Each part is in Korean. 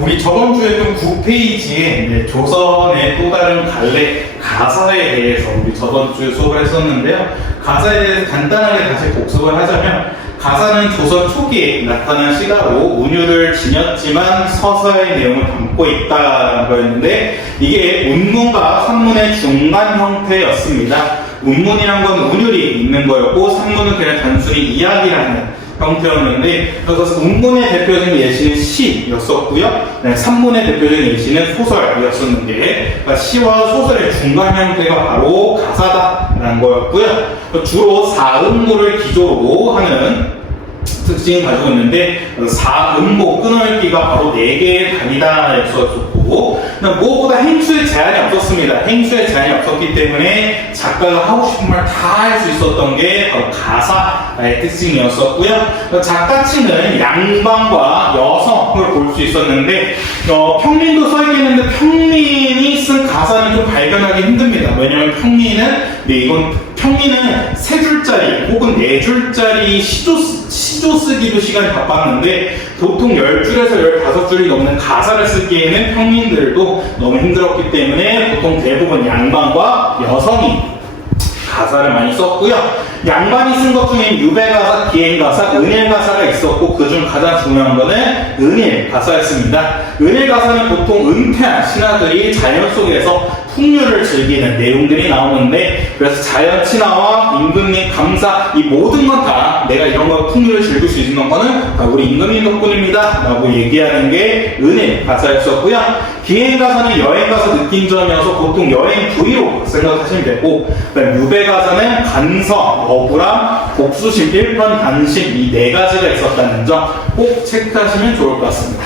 우리 저번 주에 좀 9페이지에 조선의 또 다른 갈래 가사에 대해서 우리 저번 주에 수업을 했었는데요. 가사에 대해서 간단하게 다시 복습을 하자면 가사는 조선 초기에 나타난 시가로 운율을 지녔지만 서사의 내용을 담고 있다는 거였는데 이게 운문과 산문의 중간 형태였습니다. 운문이란 건 운율이 있는 거였고 산문은 그냥 단순히 이야기라는 형태였는데 그래서 운문의 대표적인 예시는 시였었고요. 산문의 대표적인 예시는 소설이었었는데 그러니까 시와 소설의 중간 형태가 바로 가사다라는 거였고요. 주로 사음모를 기조로 하는 특징을 가지고 있는데 사음모 끊어읽기가 바로 4개의 단위다 였었고 무엇보다 행수에 제한이 없었습니다. 행수에 제한이 없었기 때문에 작가가 하고 싶은 말 다 할 수 있었던 게 바로 가사의 특징이었었고요. 작가층은 양반과 여성을 볼 수 있었는데 평민도 써있겠는데 평민이 쓴 가사는 좀 발견하기 힘듭니다. 왜냐하면 평민은 3줄짜리 혹은 4줄짜리 시조 쓰기도 시간이 바빴는데 보통 10줄에서 15줄이 넘는 가사를 쓰기에는 평민들도 너무 힘들었기 때문에 보통 대부분 양반과 여성이 가사를 많이 썼고요. 양반이 쓴 것 중에 유배가사, 기행가사, 은일가사가 있었고 그중 가장 중요한 거는 은일가사였습니다. 은일가사는 보통 은퇴한 신하들이 자연 속에서 풍류를 즐기는 내용들이 나오는데 그래서 자연 친화와 임금님 감사 이 모든 건 다 내가 이런 거 풍류를 즐길 수 있는 거는 다 우리 임금님 덕분입니다 라고 얘기하는 게 은일 가사였었고요. 기행 가사는 여행 가서 느낀 점이어서 보통 여행 부위로 생각하시면 되고 유배 가사는 간성, 억울함, 복수심, 1편, 단심 이 4가지가 있었다는 점 꼭 체크하시면 좋을 것 같습니다.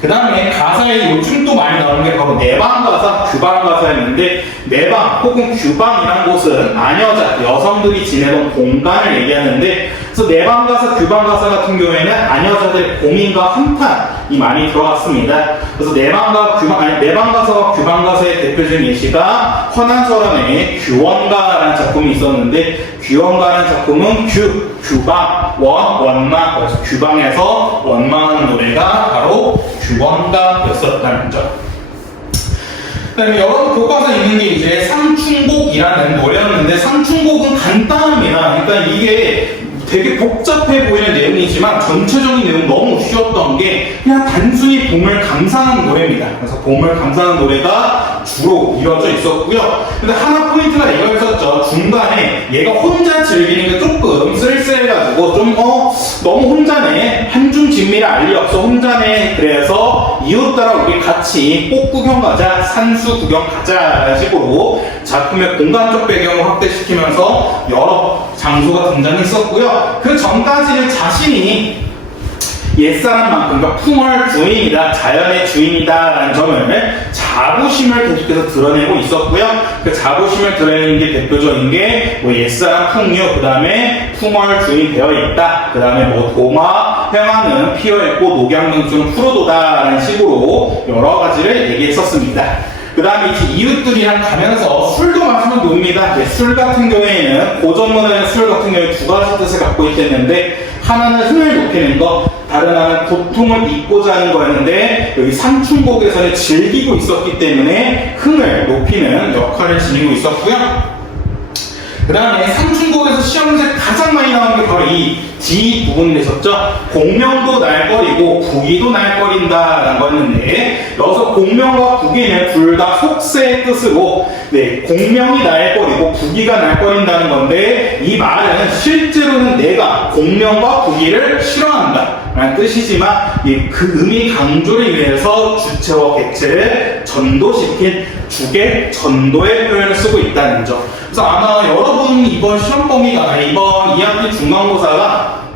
그 다음에 가사에 요즘 또 많이 나오는 게 바로 내방가사, 규방가사였는데 내방 혹은 규방이란 곳은 아녀자, 여성들이 지내던 공간을 얘기하는데 그래서 내방가사, 규방가사 같은 경우에는 아녀자들의 고민과 한탄이 많이 들어갔습니다. 그래서 내방가사와 규방가사의 대표적인 예시가 헌안서람의 규원가라는 작품이 있었는데 규원가라는 작품은 규방, 원망 그래서 규방에서 원망하는 노래가 바로 규원가였었다는 점. 그 다음에 여러분 교과서에 있는 게 이제 상충곡이라는 노래였는데 상충곡은 간단합니다. 그러니까 이게 되게 복잡해 보이는 내용이지만 전체적인 내용 너무 쉬웠던 게 그냥 단순히 봄을 감상하는 노래입니다. 그래서 봄을 감상하는 노래가 주로 이루어져 있었고요. 근데 하나 포인트가 이거 있었죠. 중간에 얘가 혼자 즐기는 게 조금 쓸쓸해가지고 좀 너무 혼자네 한중 진미를 알리 없어 혼자네 그래서 이웃 따라 우리 같이 꽃 구경 가자 산수 구경 가자 식으로 작품의 공간적 배경을 확대시키면서 여러 장소가 등장했었고요. 그 전까지는 자신이 옛사람만큼 그러니까 풍월 주인이다, 자연의 주인이다 라는 점을 자부심을 계속해서 드러내고 있었고요. 그 자부심을 드러내는 게 대표적인 게 옛사람 풍류, 그 다음에 풍월 주인 되어 있다, 그 다음에 동화, 회화는 피어있고 녹양등증은 푸르도다 라는 식으로 여러 가지를 얘기했었습니다. 그 다음에 이웃들이랑 가면서 술도 마시면 놉니다. 술 같은 경우에는 고전문화의 술 같은 경우에 2가지 뜻을 갖고 있겠는데 하나는 흥을 높이는 것, 다른 하나는 고통을 잊고자 하는 거였는데 여기 상충곡에서는 즐기고 있었기 때문에 흥을 높이는 역할을 지니고 있었고요. 그 다음에 상충곡에서 시험 문제 가장 많이 나오는 게 바로 이 D 부분이 있었죠. 공명도 날거리고 부기도 날거린다라는 거였는데 여기서 공명과 부기는 둘 다 속세의 뜻으로 공명이 날거리고 부기가 날거린다는 건데 이 말은 실제로는 내가 공명과 부기를 싫어한다 라는 뜻이지만 그 의미 강조를 위해서 주체와 객체를 전도시킨 주객 전도의 표현을 쓰고 있다는 점. 그래서 아마 여러분 이번 시험 범위가 이번 2학기 중간고사가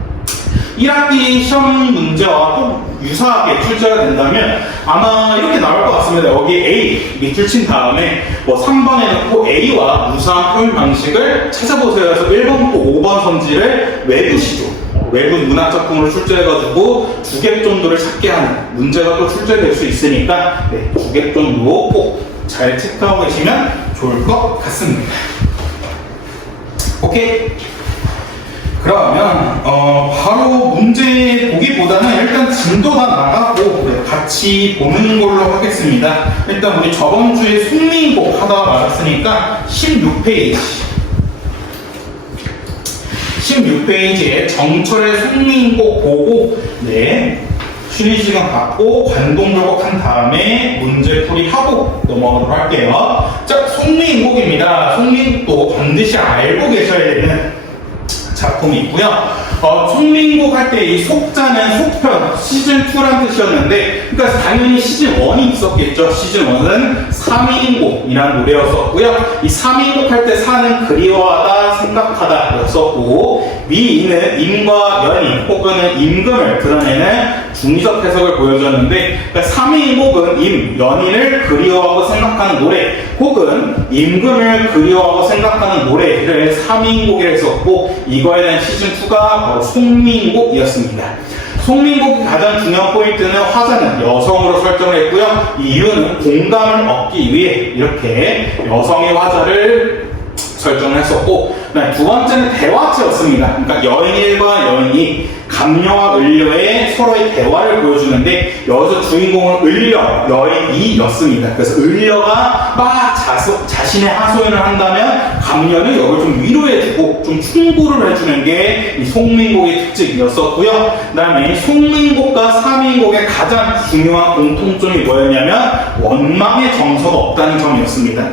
1학기 시험 문제와 좀 유사하게 출제가 된다면 아마 이렇게 나올 것 같습니다. 여기 A 밑줄 친 다음에 3번에 넣고 A와 유사한 표현 방식을 찾아보세요. 해서 1번부터 5번 선지를 외부 시조, 외부 문학작품으로 출제해가지고 주객전도를 찾게 하는 문제가 또 출제될 수 있으니까 주객전도 꼭 잘 체크하고 계시면 좋을 것 같습니다. 오케이. 그러면 바로 문제 보기보다는 일단 진도 다 나가고 같이 보는 걸로 하겠습니다. 일단 우리 저번 주에 숙민곡 하다가 말았으니까 16페이지에 정철의 숙민곡 보고 쉬는 시간 갖고 관동 작업한 다음에 문제풀이 하고 넘어가도록 할게요. 자, 숙민곡입니다. 숙민곡도 반드시 알고 계셔야 되는 작품이 있고요. 숙민곡 할 때 이 속자는 속편, 시즌2란 뜻이었는데, 그러니까 당연히 시즌1이 있었겠죠. 시즌1은 3인곡이라는 노래였었고요. 이 3인곡 할 때 사는 그리워하다, 생각하다 였었고, 미인은 임과 연인 혹은 임금을 드러내는 중의적 해석을 보여줬는데, 그러니까 3인곡은 임, 연인을 그리워하고 생각하는 노래, 혹은 임금을 그리워하고 생각하는 노래를 3인곡이라 했었고, 이거에 대한 시즌2가 바로 송민곡이었습니다. 송민곡의 가장 중요한 포인트는 화자는 여성으로 설정을 했고요. 이 이유는 공감을 얻기 위해 이렇게 여성의 화자를 설정을 했었고, 두 번째는 대화체였습니다. 그러니까 여인일과 여인이 감녀와 을려의 서로의 대화를 보여주는데, 여기서 주인공은 을려, 여인이였습니다. 그래서 을려가 막 자신의 하소연을 한다면 감녀는 여기를 좀 위로해주고 좀 충고를 해주는 게 이 송민곡의 특징이었었고요. 그 다음에 송민곡과 삼인곡의 가장 중요한 공통점이 뭐였냐면 원망의 정서가 없다는 점이었습니다.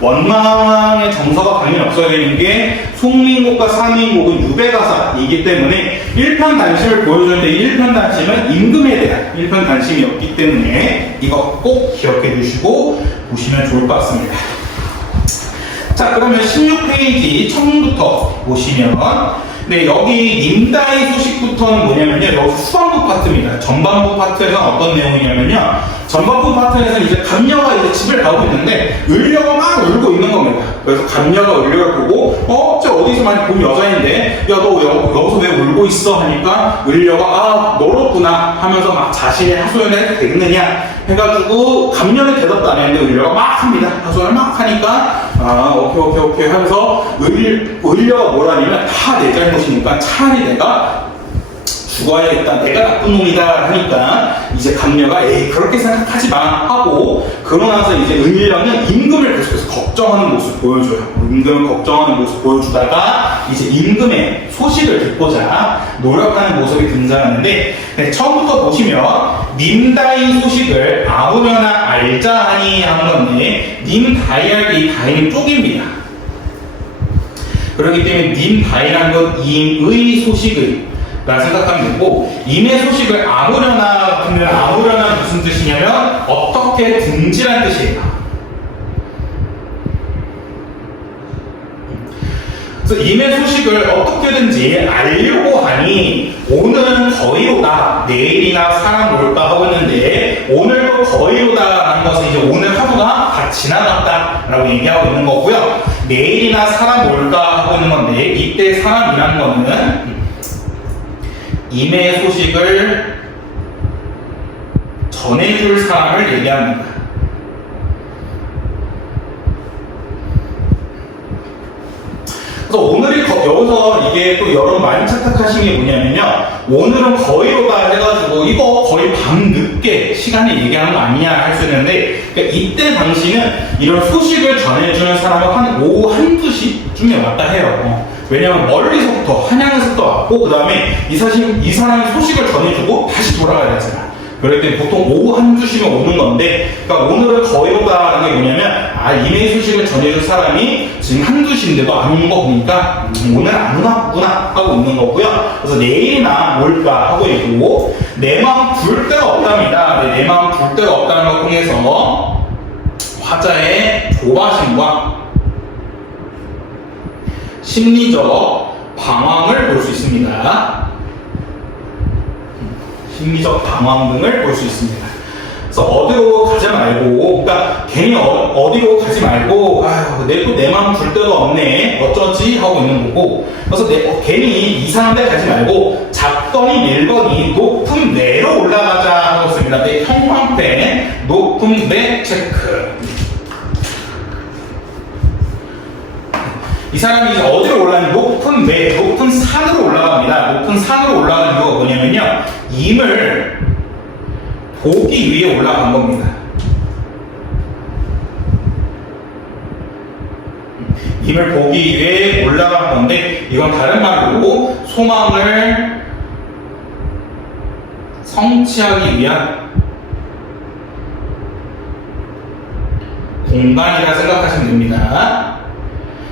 원망의 정서가 당연히 없어야 되는 게 송민곡과 삼인곡은 유배가사이기 때문에 일편단심을 보여주는데, 일편단심은 임금에 대한 일편단심이었기 때문에 이거 꼭 기억해 두시고 보시면 좋을 것 같습니다. 자, 그러면 16페이지 처음부터 보시면 여기 임다의 소식부터는 뭐냐면요, 여기 후반부 파트입니다. 전반부 파트에서는 어떤 내용이냐면요, 전반부 파트에서는 이제 감녀가 이제 집을 가고 있는데 을려가 막 울고 있는 겁니다. 그래서 감녀가 을려를 보고 저 어디서 많이 본 여자인데 야 너 여기서 왜 울고 있어 하니까 을려가 너로구나 하면서 막 자신의 하소연을 해도 되겠느냐 해가지고 감녀는 대답도 안 했는데 을려가 막 합니다. 하소연을 막 하니까 오케이 하면서 을려가 뭐라냐면 다 내 잘못이니까 차라리 내가 죽어야겠다, 내가 나쁜 놈이다 하니까 이제 감녀가 에이 그렇게 생각하지 마 하고, 그러고 나서 이제 을려는 임금을 계속해서 걱정하는 모습 보여줘요. 임금을 걱정하는 모습 보여주다가 이제 임금의 소식을 듣고자 노력하는 모습이 등장하는데, 처음부터 보시면 님다이 소식을 아무려나 알자 하니 하는 건데, 님다이 할 때 이 다이는 쪽입니다. 그렇기 때문에 님다이라는 건 임의 소식의 라 생각하면 되고, 임의 소식을 아무려나 하면 아무려나 무슨 뜻이냐면 어떻게 든지란 뜻이에요. 그래서 임의 소식을 어떻게든지 알려고 하니 오늘은 거의로다, 내일이나 사람 올까 하고 있는데, 오늘도 거의로다라는 것은 이제 오늘 하루가 다 지나갔다 라고 얘기하고 있는 거고요. 내일이나 사람 올까 하고 있는 건데, 이때 사람이라는 거는 임의 소식을 전해줄 사람을 얘기합니다. 그래서 오늘이 여기서 이게 또 여러분 많이 착각하신 게 뭐냐면요, 오늘은 거의로다 해가지고 이거 거의 밤 늦게 시간에 얘기하는 거 아니냐 할 수 있는데, 그러니까 이때 당시는 이런 소식을 전해주는 사람은 한 오후 1~2시쯤에 왔다 해요. 왜냐면 멀리서부터 한양에서부터 왔고, 그 다음에 이 사람이 소식을 전해주고 다시 돌아가야 되잖아. 그럴 때 보통 오후 1~2시면 오는 건데, 그러니까 오늘은 거의로다라는 게 뭐냐면, 임의 소식을 전해줄 사람이 지금 1~2시인데도 안 오는 거 보니까 오늘 안 오나 하고 있는 거고요. 그래서 내일이나 올까 하고 있고, 내 마음 불 데가 없답니다. 내 마음 불 데가 없다는 걸 통해서 화자의 조바심과 심리적 방황을 볼 수 있습니다. 심리적 방황 등을 볼 수 있습니다. 그래서 어디로 가지 말고, 그러니까 괜히 어디로 가지 말고, 내 마음 불 데도 없네, 어쩌지 하고 있는 거고, 그래서 괜히 이상한 데 가지 말고 잡거니 밀거니 높은 데로 올라가자 하고 있습니다. 내 형광펜 높은 데 체크. 이 이 사람이 이제 어디로 올라가냐? 높은 산으로 올라갑니다. 높은 산으로 올라가는 이유가 뭐냐면요. 임을 보기 위해 올라간 겁니다. 임을 보기 위해 올라간 건데, 이건 다른 말로 소망을 성취하기 위한 공간이라 생각하시면 됩니다.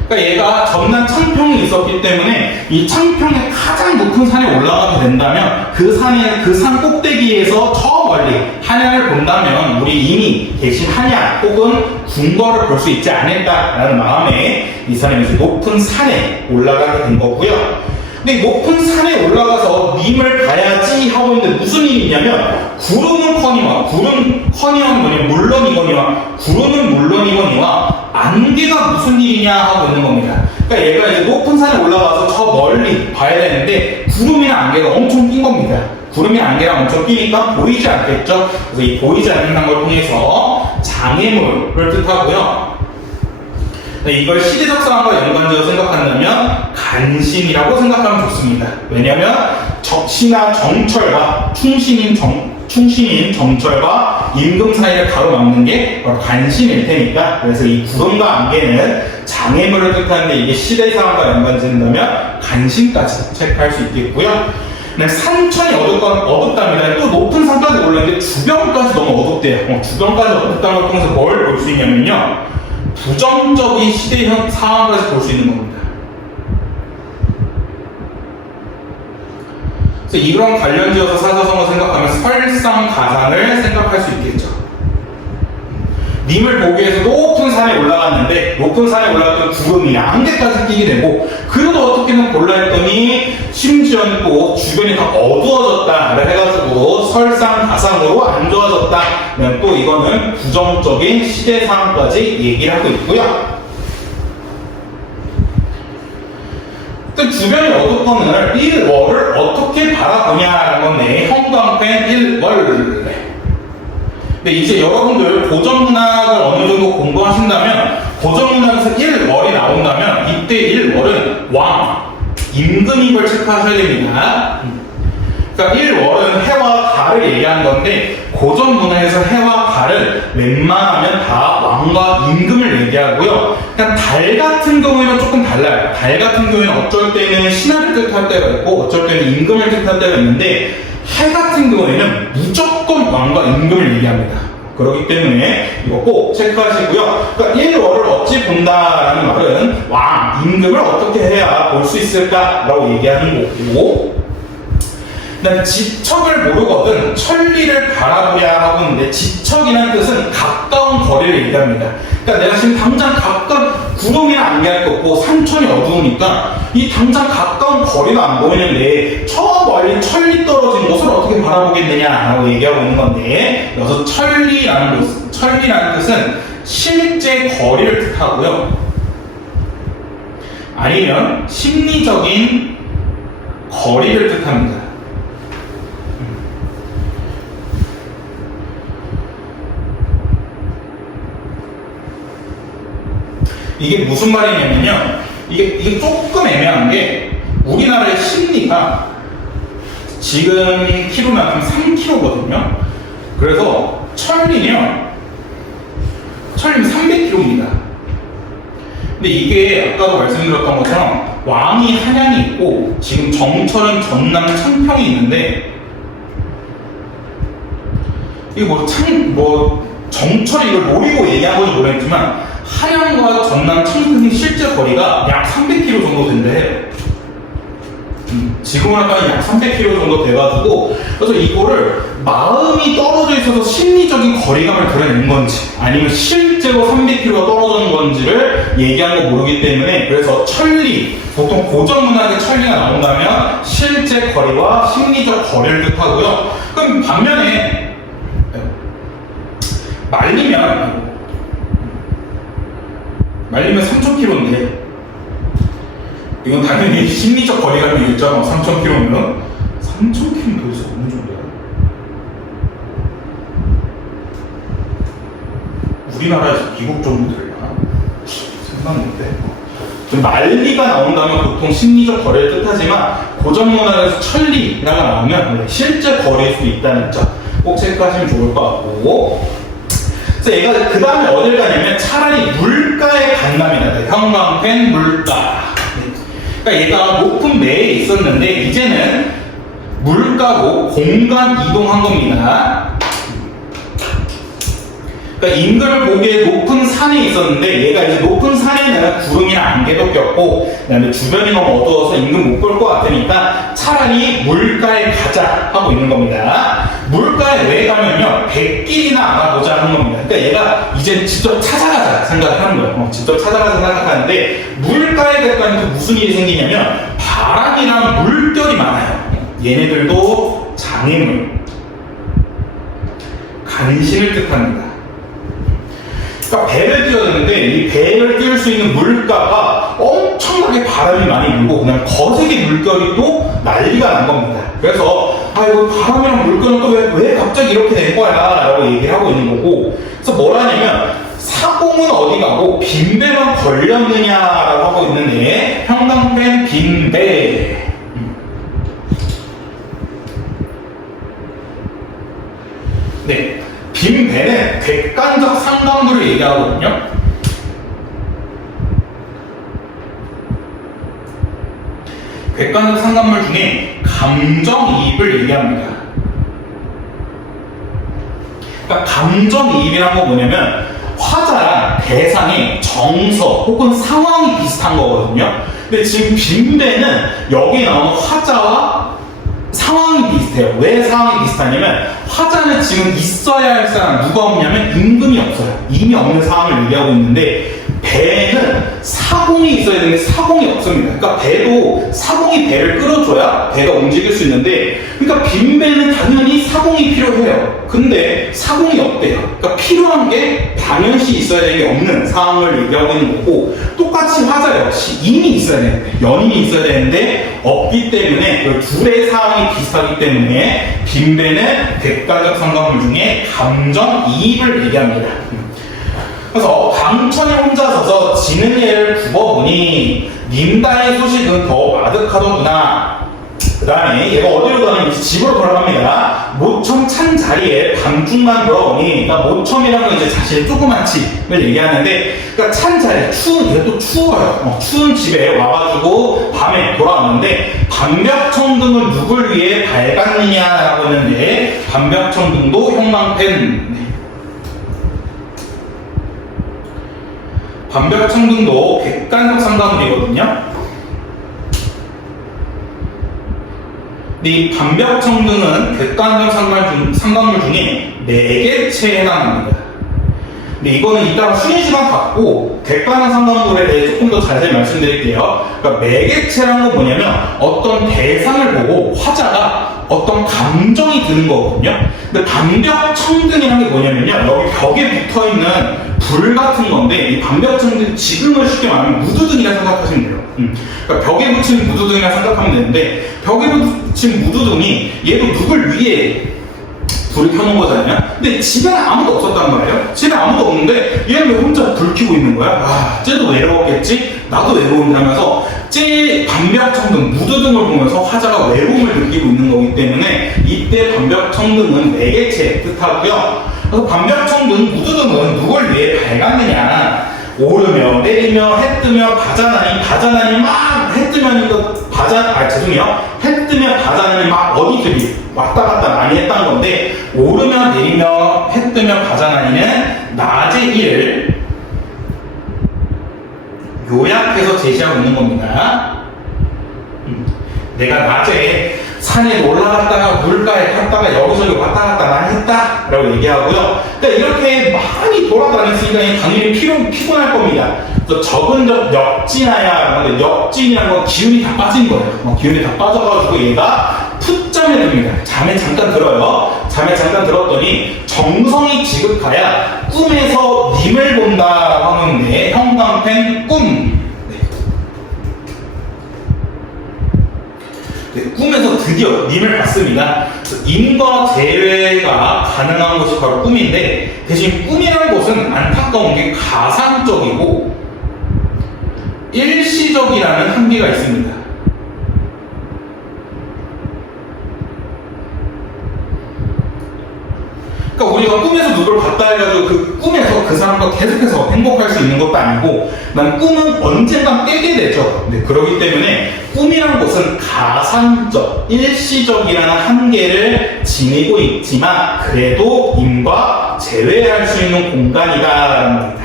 그러니까 얘가 전남 창평이 있었기 때문에 이 창평의 가장 높은 산에 올라가게 된다면 그 산 꼭대기에서 저 멀리 한양을 본다면 우리 이미 계신 한양 혹은 궁궐을 볼 수 있지 않을까라는 마음에 이 사람이 이제 높은 산에 올라가게 된 거고요. 근데 높은 산에 올라가서 님을 봐야지 하고 있는데 무슨 일이 있냐면 구름은 물론이거니와 안개가 무슨 일이냐 하고 있는 겁니다. 그러니까 얘가 이제 높은 산에 올라가서 저 멀리 봐야 되는데 구름이나 안개가 엄청 낀 겁니다. 구름이나 안개가 엄청 끼니까 보이지 않겠죠? 그래서 이 보이지 않는 걸 통해서 장애물을 뜻하고요. 이걸 시대적 상황과 연관지어서 생각한다면 간신이라고 생각하면 좋습니다. 왜냐하면 적시나 정철과 충신인 정철과 임금 사이를 가로막는 게 바로 간신일 테니까, 그래서 이 구름과 안개는 장애물을 뜻하는데 이게 시대 상황과 연관지는다면 간신까지 체크할 수 있겠고요. 산천이 어둡답니다. 또 높은 산까지 올랐는데 주변까지 너무 어둡대요. 주변까지 어둡다는 걸 통해서 뭘 볼 수 있냐면요. 부정적인 시대 상황까지 볼 수 있는 겁니다. 그래서 이런 관련지어서 사사성어 생각하면 설상가상을 생각할 수 있겠죠. 님을 보기 위해서 높은 산에 올라갔는데 높은 산에 올라갔던 구름이나 안개까지 끼게 되고, 그래도 어떻게든 볼라 했더니 심지어는 또 주변이 다 어두워졌다를 해가지고 설상가상으로 안 좋아졌다. 또 이거는 부정적인 시대 상황까지 얘기를 하고 있고요. 또 주변이 어둡거늘 일월을 어떻게 바라보냐라는 건데, 형광펜 일월. 근데 이제 여러분들 고전문학을 어느 정도 공부하신다면 고전문학에서 1월이 나온다면 이때 1월은 왕, 임금인 걸 체크하셔야 됩니다. 그러니까 1월은 해와 달을 얘기하는 건데 고전문학에서 해와 달을 웬만하면 다 왕과 임금을 얘기하고요. 그냥 달 같은 경우에는 조금 달라요. 달 같은 경우에는 어쩔 때는 신하를 뜻할 때가 있고 어쩔 때는 임금을 뜻할 때가 있는데, 해 같은 경우에는 무조건 왕과 임금을 얘기합니다. 그렇기 때문에 이거 꼭 체크하시고요. 그러니까 1월을 어찌 본다라는 말은 왕, 임금을 어떻게 해야 볼 수 있을까라고 얘기하는 거고, 그다음에 지척을 모르거든 천리를 바라보야 하고 있는데, 지척이라는 뜻은 가까운 거리를 얘기합니다. 그러니까 내가 지금 당장 가까운 구름이나 안개할 거 없고 산천이 어두우니까 이 당장 가까운 거리가 안 보이는데 저 멀리 천리 떨어진 곳을 어떻게 바라보겠느냐라고 얘기하고 있는 건데, 여기서 천리라는 뜻은 실제 거리를 뜻하고요. 아니면 심리적인 거리를 뜻합니다. 이게 무슨 말이냐면요. 이게 조금 애매한 게, 우리나라의 심리가 지금 키로만큼 3kg거든요. 그래서 천리는 300kg입니다. 근데 이게 아까도 말씀드렸던 것처럼 왕이 한양이 있고 지금 정철은 전남 창평이 있는데, 이게 정철이 이걸 노리고 얘기한 건지 모르겠지만 한양과 전남 창평의 실제 거리가 약 300km 정도 된대요. 지금은 아까 약 300km 정도 돼가지고, 그래서 이거를 마음이 떨어져 있어서 심리적인 거리감을 드러내는 건지 아니면 실제로 300km가 떨어지는 건지를 얘기한 거 모르기 때문에, 그래서 천리, 보통 고전문학의 천리가 나온다면 실제 거리와 심리적 거리를 뜻하고요. 그럼 반면에 말리면 3,000km인데, 이건 당연히 심리적 거리감이 있잖아. 3,000km면 3,000km 도대체 어느 정도야? 우리나라에서 미국 정도 되려나? 생각했는데 좀 난리가 나온다면 보통 심리적 거래를 뜻하지만 고전문학에서 천리가 나오면 실제 거래일 수 있다는 점 꼭 체크하시면 좋을 것 같고, 그래서 얘가 그 다음에 어딜 가냐면 차라리 물가에 간답니다. 형광펜 물가. 그러니까 얘가 높은 매에 있었는데 이제는 물가고 공간 이동한 겁니다. 그러니까 임금을 보기에 높은 산에 있었는데 얘가 이제 높은 산에는 구름이나 안개도 꼈고 그다음에 주변이 너무 어두워서 임금 못 볼 것 같으니까 차라리 물가에 가자 하고 있는 겁니다. 물가에 왜 가면요, 백길이나 알아보자 하는 겁니다. 그러니까 얘가 이제 직접 찾아가자 생각을 하는 거예요. 직접 찾아가자 생각하는데 물가에 갈까니까 무슨 일이 생기냐면 바람이랑 물결이 많아요. 얘네들도 장애물, 간신을 뜻합니다. 그러니까 배를 띄워야 되는데 이 배를 띄울 수 있는 물가가 엄청나게 바람이 많이 불고 그냥 거세게 물결이 또 난리가 난 겁니다. 그래서 이거 바람이랑 물결은 또 왜 갑자기 이렇게 된 거야 라고 얘기를 하고 있는 거고, 그래서 뭐라냐면 사공은 어디 가고 빈배만 걸렸느냐라고 하고 있는데 형광펜 빈배. 네, 빈배는 객관적 상관부를 얘기하거든요. 객관적 상관물 중에 감정이입을 얘기합니다. 그러니까 감정이입이란 건 뭐냐면 화자랑 대상의 정서 혹은 상황이 비슷한 거거든요. 근데 지금 빈배는 여기에 나오는 화자와 상황이 비슷해요. 왜 상황이 비슷하냐면 화자는 지금 있어야 할 사람 누가 없냐면 임금이 없어요. 이미 없는 상황을 얘기하고 있는데 배는 사공이 있어야 되는데 사공이 없습니다. 그러니까 배도 사공이 배를 끌어줘야 배가 움직일 수 있는데, 그러니까 빈배는 당연히 사공이 필요해요. 근데 사공이 없대요. 그러니까 필요한 게 당연시 있어야 되는 게 없는 상황을 얘기하고 있는 거고, 똑같이 화자 역시 인이 있어야 되는데 연인이 있어야 되는데 없기 때문에 그 둘의 상황이 비슷하기 때문에 빈배는 객관적 상관물 중에 감정이입을 얘기합니다. 그래서 강천에 혼자 서서 지는 예를 굽어보니 님다의 소식은 더 아득하더구나. 그 다음에 얘가 어디로 가냐면 집으로 돌아갑니다. 모첨 찬 자리에 밤중만 돌아오니, 그러니까 모첨이라는 건 이제 자신의 조그만 집을 얘기하는데, 그러니까 찬 자리, 추운, 얘가 또 추워요. 추운 집에 와가지고 밤에 돌아왔는데 반벽청등은 누굴 위해 밝았느냐라고 했는데 반벽청등도 형광펜. 반벽청등도 객관적 상관물이거든요. 근데 이 반벽청등은 객관적 상관물 중에 4개체에 해당합니다. 근데 이거는 이따가 쉬는 시간 갖고 객관적 상관물에 대해 조금 더 자세히 말씀드릴게요. 그러니까 4개체라는 건 뭐냐면 어떤 대상을 보고 화자가 어떤 감정이 드는 거거든요. 근데 반벽청등이라는 게 뭐냐면요, 여기 벽에 붙어있는 불 같은 건데, 이 반벽청등 지금을 쉽게 말하면 무드등이라 생각하시면 돼요. 그러니까 벽에 붙인 무드등이라 생각하면 되는데, 벽에 붙인 무드등이 얘도 누굴 위해 불을 켜놓은 거잖아요. 근데 집에는 아무도 없었단 말이에요. 집에 아무도 없는데 얘는 왜 혼자 불 켜고 있는 거야? 쟤도 외로웠겠지? 나도 외로운데 하면서 쟤 반벽청등, 무드등을 보면서 화자가 외로움을 느끼고 있는 거기 때문에 이때 반벽청등은 4개체 뜻하고요. 그래서 반벽청등, 무드등은 누굴 위해 밝았느냐, 오르며 내리며 해 뜨며 바자나니 막 해 뜨면 해 뜨며 바자나니 막 어디들이 왔다 갔다 많이 했던 건데, 오르며 내리며 해 뜨며 바자나니는 낮의 일을 요약해서 제시하고 있는 겁니다. 내가 낮에 산에 올라갔다가 물가에 갔다가 여기저기 왔다 갔다 많이 했다 라고 얘기하고요. 그러니까 이렇게 많이 돌아다녔으니까 당연히 피곤할 겁니다. 그래서 적은적 역진하야. 근데 역진이라는 건 기운이 다 빠진 거예요. 기운이 다 빠져가지고 얘가 풋잠에 듭니다. 잠에 잠깐 들어요. 잠에 잠깐 들었더니 정성이 지극하야 꿈에서 님을 본다라고 하는데 형광펜 꿈. 꿈에서 드디어 님을 봤습니다. 임과 재회가 가능한 것이 바로 꿈인데, 대신 꿈이라는 것은 안타까운 게 가상적이고 일시적이라는 한계가 있습니다. 그러니까 우리가 꿈에서 누굴 봤다 해가지고 그 꿈에서 그 사람과 계속해서 행복할 수 있는 것도 아니고 난 꿈은 언젠가 깨게 되죠. 네, 그렇기 때문에 꿈이란 것은 가상적, 일시적이라는 한계를 지니고 있지만 그래도 님과 재회할 수 있는 공간이다라는 겁니다.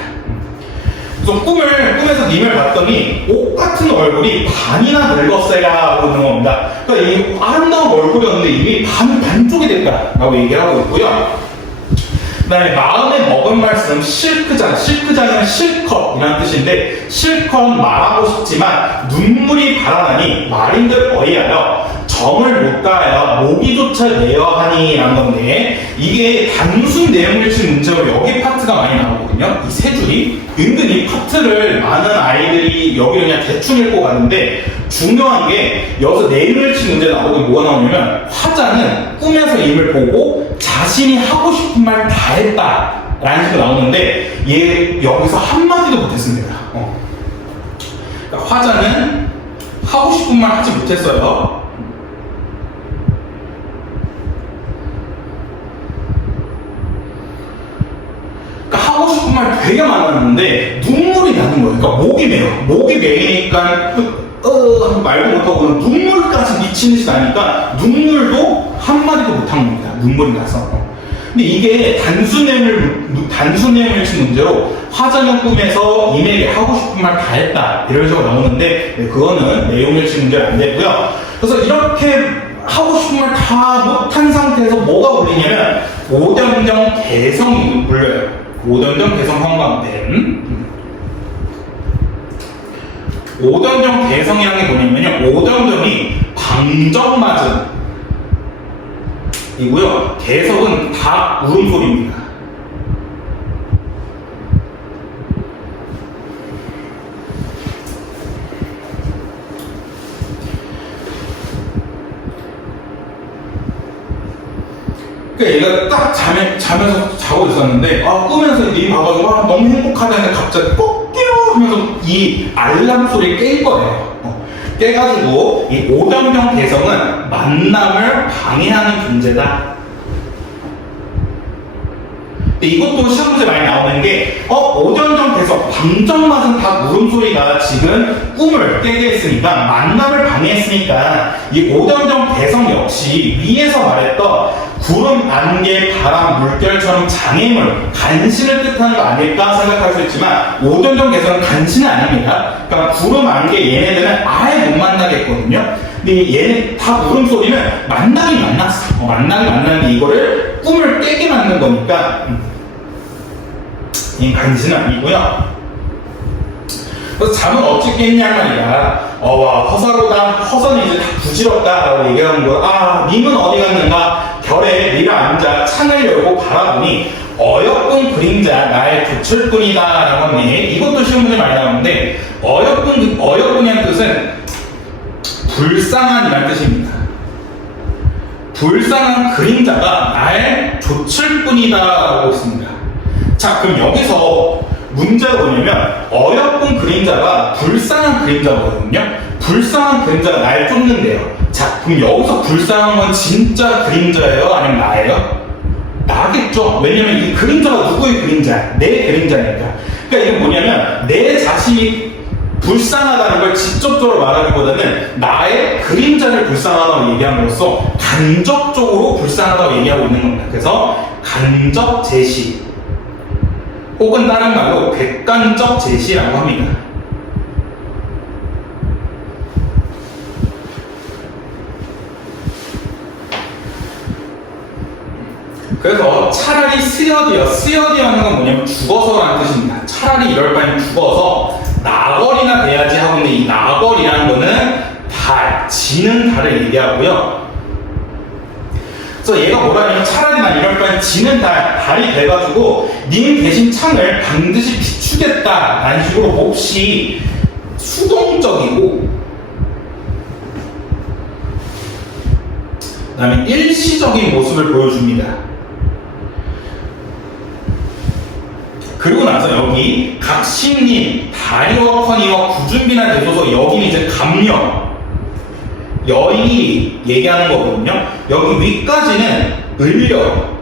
그래서 꿈에서 님을 봤더니 옷 같은 얼굴이 반이나 늙었어요라고 있는 겁니다. 그러니까 이 아름다운 얼굴이었는데 이미 반쪽이 됐다라고 얘기를 하고 있고요. 그 다음에 마음에 먹은 말씀 실크잔, 실크잔은 실컷이라는 뜻인데 실컷 말하고 싶지만 눈물이 발하나니 말인들 어이하여 정을 못 다하여 목이조차 내어 하니 라는 건데 이게 단순 내용일치 문제로 여기 파트가 많이 나오거든요. 이 세 줄이 은근히 파트를 많은 아이들이 여기 그냥 대충 읽고 가는데 중요한 게 여기서 내용일치 문제 나오고 뭐가 나오냐면 화자는 꿈에서 임을 보고 자신이 하고 싶은 말 다 했다 라는 식으로 나오는데 얘 여기서 한마디도 못했습니다. 그러니까 화자는 하고 싶은 말 하지 못했어요. 그러니까 하고 싶은 말 되게 많았는데 눈물이 나는 거예요. 그러니까 목이 메요. 목이 메이니까 말도 못하고 눈물까지 미친 듯이 나니까 눈물도 한마디도 못한 겁니다. 눈물이 나서. 근데 이게 단순 내용일치 문제로 화자는 꿈에서 임에게 하고 싶은 말 다 했다 이런 식으로 나오는데 그거는 내용일치 문제가 안 되고요. 그래서 이렇게 하고 싶은 말 다 못한 상태에서 뭐가 울리냐면 오전정 개성이 울려요. 오전정 개성 형광펜. 오전정 개성이라는 게 뭐냐면요. 오전정이 방정맞은 이고요. 개성은 다 울음소리입니다. 그러니까 얘가 딱 자면서 자고 있었는데 꿈에서 이 봐가지고 너무 행복하다는데 갑자기 꼭 깨요 하면서 이 알람 소리에 깰 거예요. 깨가지고 이 오전정 개성은 만남을 방해하는 존재다. 근데 이것도 시험 문제 많이 나오는 게 오전정 개성, 방정맞은 다 물음소리가 지금 꿈을 깨게 했으니까 만남을 방해했으니까 이 오전정 개성 역시 위에서 말했던 구름, 안개, 바람, 물결처럼 장애물, 간신을 뜻하는 거 아닐까 생각할 수 있지만 오전정 개성은 간신은 아닙니다. 그러니까 구름, 안개 얘네들은 아예 못 만나겠거든요. 근데 얘네 다 물음소리는 만나긴 만났어. 만나긴 만났는데 이거를 꿈을 깨게 만든 거니까 이 간신은 아니고요. 그래서 잠은 어찌 깼냐 말이야. 허선은 이제 다 부질없다라고 얘기하는 거야. 님은 어디 갔는가? 별에 밀어 앉아 창을 열고 바라보니 어여쁜 그림자 나의 조출꾼이다 라고 합니다. 이것도 시험 문제 많이 나오는데 어여쁜이라는 뜻은 불쌍한이라는 뜻입니다. 불쌍한 그림자가 나의 조출꾼이다 라고 했습니다. 자, 그럼 여기서 문제가 뭐냐면 어여쁜 그림자가 불쌍한 그림자거든요. 불쌍한 그림자가 날 쫓는데요. 자, 그럼 여기서 불쌍한 건 진짜 그림자예요? 아니면 나예요? 나겠죠. 왜냐면 이 그림자가 누구의 그림자야? 내 그림자니까. 그러니까 이게 뭐냐면 내 자신이 불쌍하다는 걸 직접적으로 말하기보다는 나의 그림자를 불쌍하다고 얘기함으로써 간접적으로 불쌍하다고 얘기하고 있는 겁니다. 그래서 간접 제시 혹은 다른 말로 객관적 제시라고 합니다. 그래서 차라리 쓰여디어는 건 뭐냐면 죽어서라는 뜻입니다. 차라리 이럴 바엔 죽어서 나걸이나 돼야지 하고 있는데 이 나걸이라는 거는 지는 달을 얘기하고요. 그래서 얘가 뭐라냐면 차라리 난 이럴 바엔 지는 달이 돼가지고 님 대신 창을 반드시 비추겠다 라는 식으로 몹시 수동적이고 그 다음에 일시적인 모습을 보여줍니다. 그리고 나서 여기 각신님, 다리와 커니와 구준비나 대소서 여기는 이제 감력, 여인이 얘기하는 거거든요. 여기 위까지는 을력,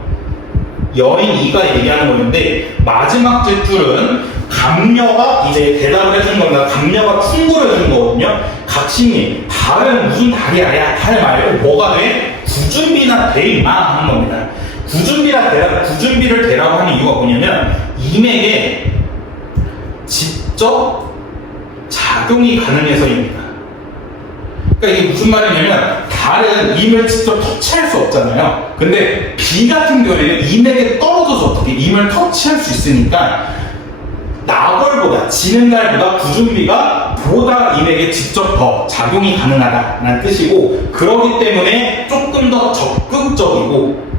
여인 이가 얘기하는 거였는데 마지막 jet줄은 감녀가 이제 대답을 해준 겁니다. 감녀가 충고를 해준 거거든요. 각신님, 달은 무슨 달이야? 야, 달 말고 뭐가 돼? 구준비나 돼 임마 하는 겁니다. 구준비를 대라고 하는 이유가 뭐냐면 임에게 직접 작용이 가능해서입니다. 그러니까 이게 무슨 말이냐면 달은 임을 직접 터치할 수 없잖아요. 근데 비 같은 경우에는 임에게 떨어져서 어떻게 임을 터치할 수 있으니까 나벌보다 지는 달보다 구준비가 보다 임에게 직접 더 작용이 가능하다는 뜻이고, 그러기 때문에 조금 더 적극적이고,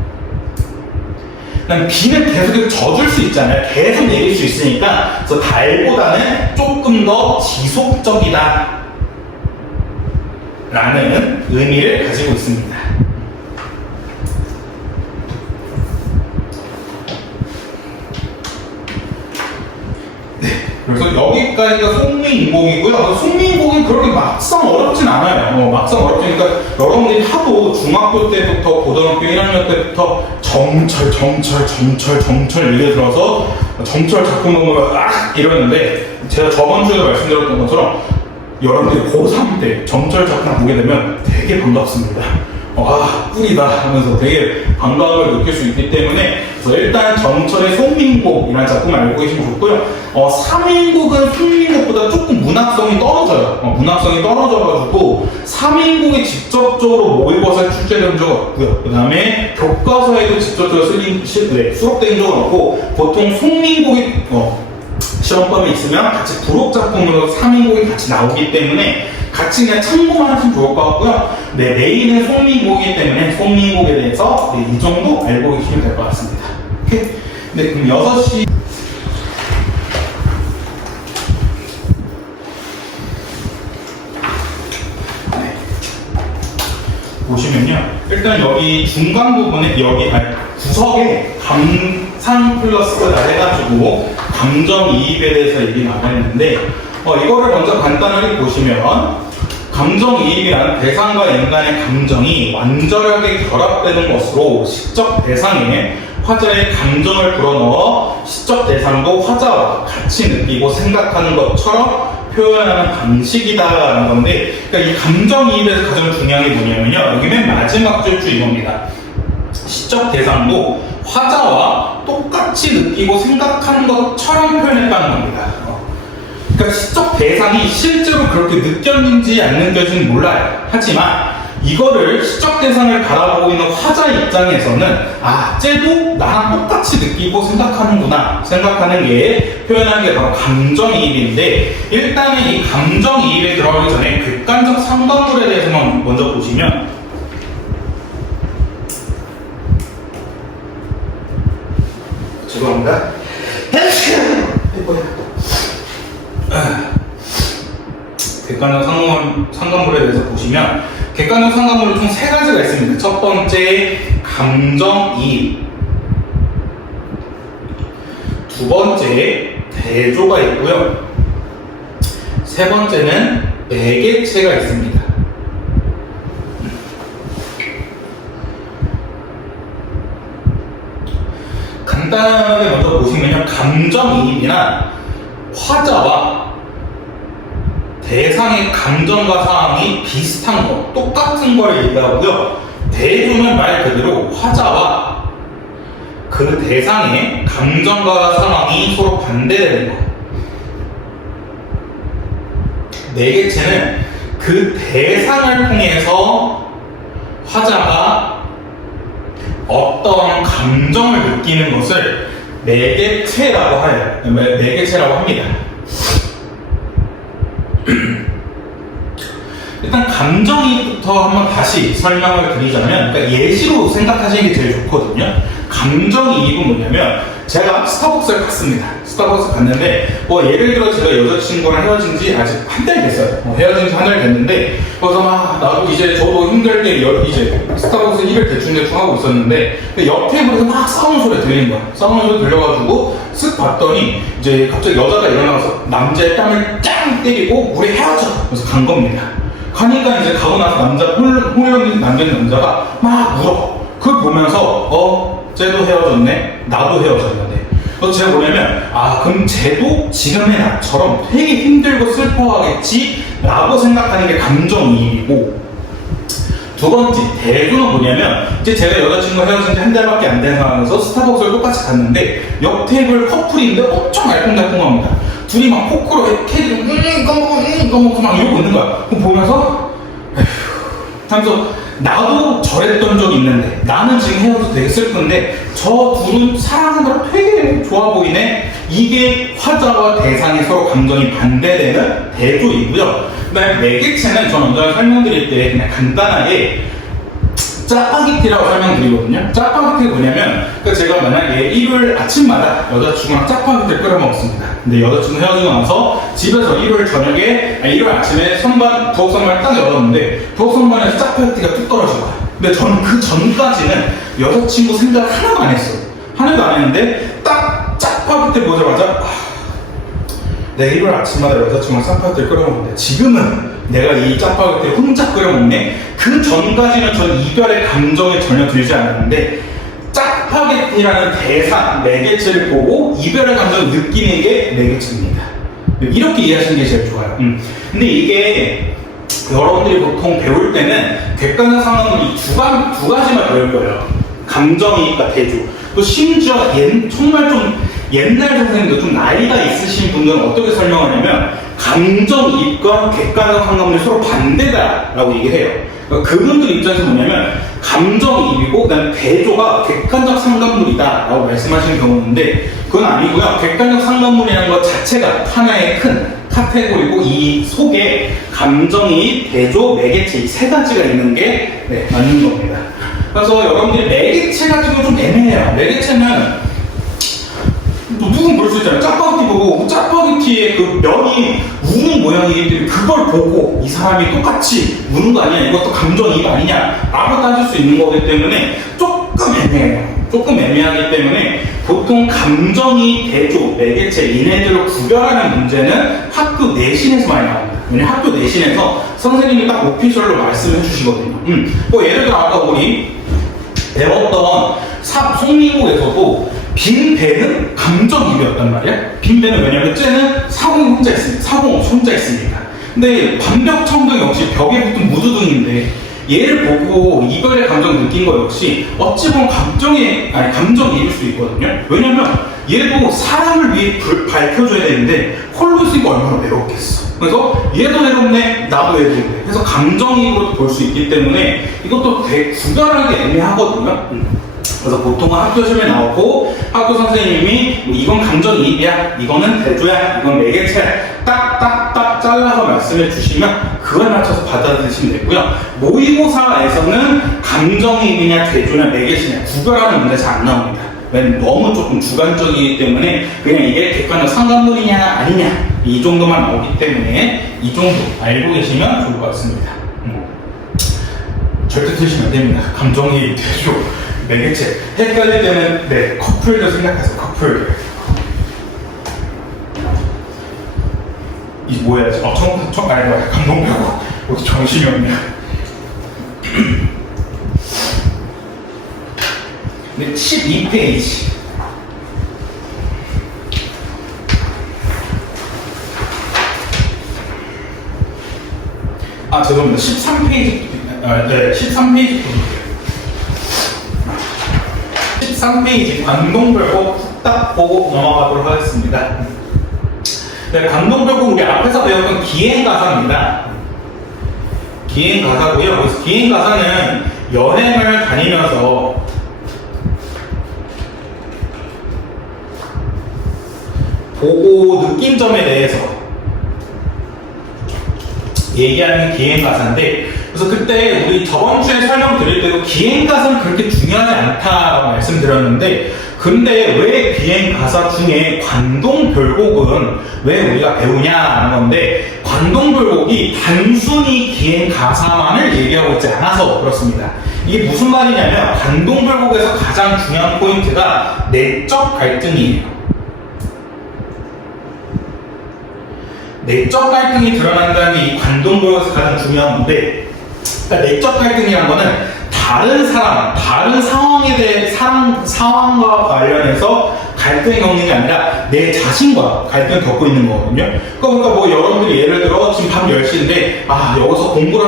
비는 계속 져줄 수 있잖아요. 계속 내릴 수 있으니까 그래서 달보다는 조금 더 지속적이다 라는 의미를 가지고 있습니다. 네, 그래서 여기까지가 속미인공이고요. 속미인공이 그렇게 막상 어렵진 않아요. 막상 어렵지니까 여러분들이 하도 중학교 때부터 고등학교 1학년 때부터 정철 예를 들어서 정철 작품 보면 이러는데, 제가 저번 주에도 말씀드렸던 것처럼 여러분들이 고3 때 정철 작품 보게 되면 되게 반갑습니다. 꿀이다 하면서 되게 반가움을 느낄 수 있기 때문에, 그래서 일단 정철의 송민곡이라는 작품 알고 계시면 좋고요. 삼인곡은 송민곡보다 조금 문학성이 떨어져요. 문학성이 떨어져가지고 삼인곡이 직접적으로 모의고사에 출제된 적은 없고요. 그 다음에 교과서에도 직접적으로 수록된 적은 없고, 보통 송민곡이 시험범에 있으면 같이 부록 작품으로 3인곡이 같이 나오기 때문에 같이 그냥 참고만 하시면 좋을 것 같고요. 네, 메인은 송민곡이기 때문에 송민곡에 대해서 이 정도 알고 계시면 될 것 같습니다. 오케이? 네, 그럼 6시 보시면요, 일단 여기 중간 부분에 여기 구석에 감상 플러스가 해가지고 감정이입에 대해서 얘기 나와있는데, 이거를 먼저 간단하게 보시면, 감정이입이란 대상과 인간의 감정이 완전하게 결합되는 것으로 시적 대상에 화자의 감정을 불어넣어 시적 대상도 화자와 같이 느끼고 생각하는 것처럼 표현하는 방식이다라는 건데, 그러니까 이 감정이입에서 가장 중요한 게 뭐냐면요, 여기 맨 마지막 줄주 이겁니다. 시적 대상도 화자와 똑같이 느끼고 생각하는 것처럼 표현했다는 겁니다. 그러니까 시적 대상이 실제로 그렇게 느껴진지 안 느껴진지 몰라요. 하지만 이거를 시적 대상을 바라보고 있는 화자 입장에서는 쟤도 나랑 똑같이 느끼고 생각하는구나 생각하는 게 표현하는 게 바로 감정이입인데, 일단은 이 감정이입에 들어가기 전에 객관적 상관물에 대해서만 먼저 보시면, 죄송합니다. 객관적 상관물에 대해서 보시면, 객관적 상관물은 총 3가지가 있습니다. 첫 번째, 감정이입. 두 번째, 대조가 있고요. 세 번째는 매개체가 있습니다. 간단하게 먼저 보시면요, 감정이입이나 화자와 대상의 감정과 상황이 비슷한 것, 똑같은 걸 얘기하고요. 대조는 말 그대로 화자와 그 대상의 감정과 상황이 서로 반대되는 것. 매개체는 그 대상을 통해서 화자가 어떤 감정을 느끼는 것을 매개체라고 합니다. 일단 감정이입부터 한번 다시 설명을 드리자면, 그러니까 예시로 생각하시는 게 제일 좋거든요. 감정이입은 뭐냐면, 제가 스타벅스를 갔습니다. 스타벅스 갔는데, 예를 들어 제가 여자친구랑 헤어진 지 아직 한 달 됐어요. 헤어진 지 한 달 됐는데, 그래서 나도 이제 저도 힘들게 이제 스타벅스 일을 대충 하고 있었는데, 옆 테이블에서 막 싸우는 소리 들리는 거야. 싸우는 소리 들려가지고, 쓱 봤더니 이제 갑자기 여자가 일어나서 남자의 뺨을 짱 때리고 우리 헤어져! 그래서 간 겁니다. 가니까 이제 가고 나서 홀린 남자가 막 울어. 그걸 보면서 쟤도 헤어졌네? 나도 헤어졌는데. 그래서 제가 뭐냐면 그럼 쟤도 지금의 나처럼 되게 힘들고 슬퍼하겠지? 라고 생각하는 게 감정이입이고, 두 번째 대조는 뭐냐면 이제 제가 여자친구가 헤어진 지 한 달밖에 안 된 상황에서 스타벅스를 똑같이 갔는데 옆 테이블 커플인데 엄청 알콩달콩합니다. 둘이 막 포크로 캐디 이거 먹고 막 이러고 있는 거야. 그럼 보면서 하면서 나도 저랬던 적이 있는데 나는 지금 헤어져서 되게 슬픈데 저 둘은 사랑하느라 되게 좋아 보이네. 이게 화자와 대상이 서로 감정이 반대되는 대조이고요. 그다음에 매개체는 저 먼저 설명드릴 때 그냥 간단하게 짜파게티라고 설명드리거든요. 짜파게티가 뭐냐면 제가 만약에 일요일 아침마다 여자친구랑 짜파게티를 끓여 먹었습니다. 근데 여자친구 헤어지고 나서 집에서 일요일 아침에 부엌 선반을 딱 열었는데 부엌 선반에서 짜파게티가 뚝 떨어진 거야. 근데 저는 그 전까지는 여자친구 생각 하나도 안 했어요. 하나도 안 했는데 딱 짜파게티 보자마자 내가 일요일 아침마다 여자친구랑 짜파게티를 끓여 먹는데 지금은 내가 이 짜파게티를 혼자 끓여 먹네. 그 전까지는 전 이별의 감정이 전혀 들지 않았는데 짜파게티라는 대상 매개체를 보고 이별의 감정을 느끼는 게 매개체입니다. 이렇게 이해하시는 게 제일 좋아요. 근데 이게 여러분들이 보통 배울 때는 객관적 상황을 이 두 가지만 배울 거예요. 감정이입과 대조. 또 심지어 정말 좀 옛날 선생님도 좀 나이가 있으신 분들은 어떻게 설명하냐면 감정이입과 객관적 상관문이 서로 반대다라고 얘기해요. 그러니까 그분들 입장에서 뭐냐면 감정이입이고 그다음에 대조가 객관적 상관문이다라고 말씀하시는 경우인데 그건 아니고요. 객관적 상관문이라는 것 자체가 하나의 큰 카테고리고 이 속에 감정이입, 대조, 매개체 이 세 가지가 있는 게 맞는 겁니다. 그래서 여러분들이 매개체 같은 거 좀 애매해요. 매개체는 누군 그럴 수 있잖아요. 짜파게티 보고 짜파게티의 그 면이 우는 모양이기 때문에 그걸 보고 이 사람이 똑같이 우는 거 아니냐, 이것도 감정이입 아니냐 라고 따질 수 있는 거기 때문에 조금 애매해요. 조금 애매하기 때문에 보통 감정이입, 대조, 매개체 이네들을 구별하는 문제는 학교 내신에서 많이 나옵니다. 왜냐면 학교 내신에서 선생님이 딱 오피셜로 말씀해 주시거든요. 뭐 예를 들어 아까 우리 배웠던 송민국에서도 빈 배는 감정이입이었단 말이야. 빈 배는 왜냐면 쟤는 사공 혼자 있으니까. 근데 반벽청도 역시 벽에 붙은 무드등인데 얘를 보고 이별의 감정 느낀 거 역시 어찌 보면 감정이입일 수 있거든요. 왜냐면 얘도 사람을 위해 밝혀줘야 되는데 홀로 있으니까 얼마나 외롭겠어. 그래서 얘도 외롭네, 나도 외롭네. 그래서 감정이입으로 볼 수 있기 때문에 이것도 되게 구별하기 애매하거든요. 그래서 보통은 학교 시험에 나오고 학교 선생님이 이건 감정이입이야, 이거는 대조야, 이건 매개체야 딱딱딱 잘라서 말씀해 주시면 그걸 맞춰서 받아들이시면 되고요. 모의고사에서는 감정이입이냐 대조냐 매개체냐 구별하는 문제 잘 안 나옵니다. 왜냐면 너무 조금 주관적이기 때문에 그냥 이게 객관적 상관문이냐 아니냐 이 정도만 나오기 때문에 이 정도 알고 계시면 좋을 것 같습니다. 절대 틀리시면 안 됩니다. 감정이입, 대조, 매개체 헷갈릴 때는 커플도 생각하세요. 커플. 이 뭐야? 감동되고 어디 정신이 없냐? 네, 12페이지. 죄송합니다. 13페이지. 13페이지. 13페이지 관동별곡 훅딱 보고 넘어가도록 하겠습니다. 네, 관동별곡 우리 앞에서 배웠던 기행가사입니다. 기행가사고요. 그래서 기행가사는 여행을 다니면서 보고 느낀 점에 대해서 얘기하는 기행가사인데, 그래서 그때 우리 저번 주에 설명드릴 때도 기행가사는 그렇게 중요하지 않다고 말씀드렸는데, 근데 왜 기행가사 중에 관동별곡은 왜 우리가 배우냐는 건데, 관동별곡이 단순히 기행가사만을 얘기하고 있지 않아서 그렇습니다. 이게 무슨 말이냐면 관동별곡에서 가장 중요한 포인트가 내적 갈등이에요. 내적 갈등이 드러난다는 게 이 관동구역에서 가장 중요한 건데, 그러니까 내적 갈등이란 거는 다른 사람, 다른 상황에 대해 상황과 관련해서 갈등을 겪는 게 아니라 내 자신과 갈등을 겪고 있는 거거든요. 그러니까 뭐 여러분들이 예를 들어 지금 밤 10시인데 여기서 공부를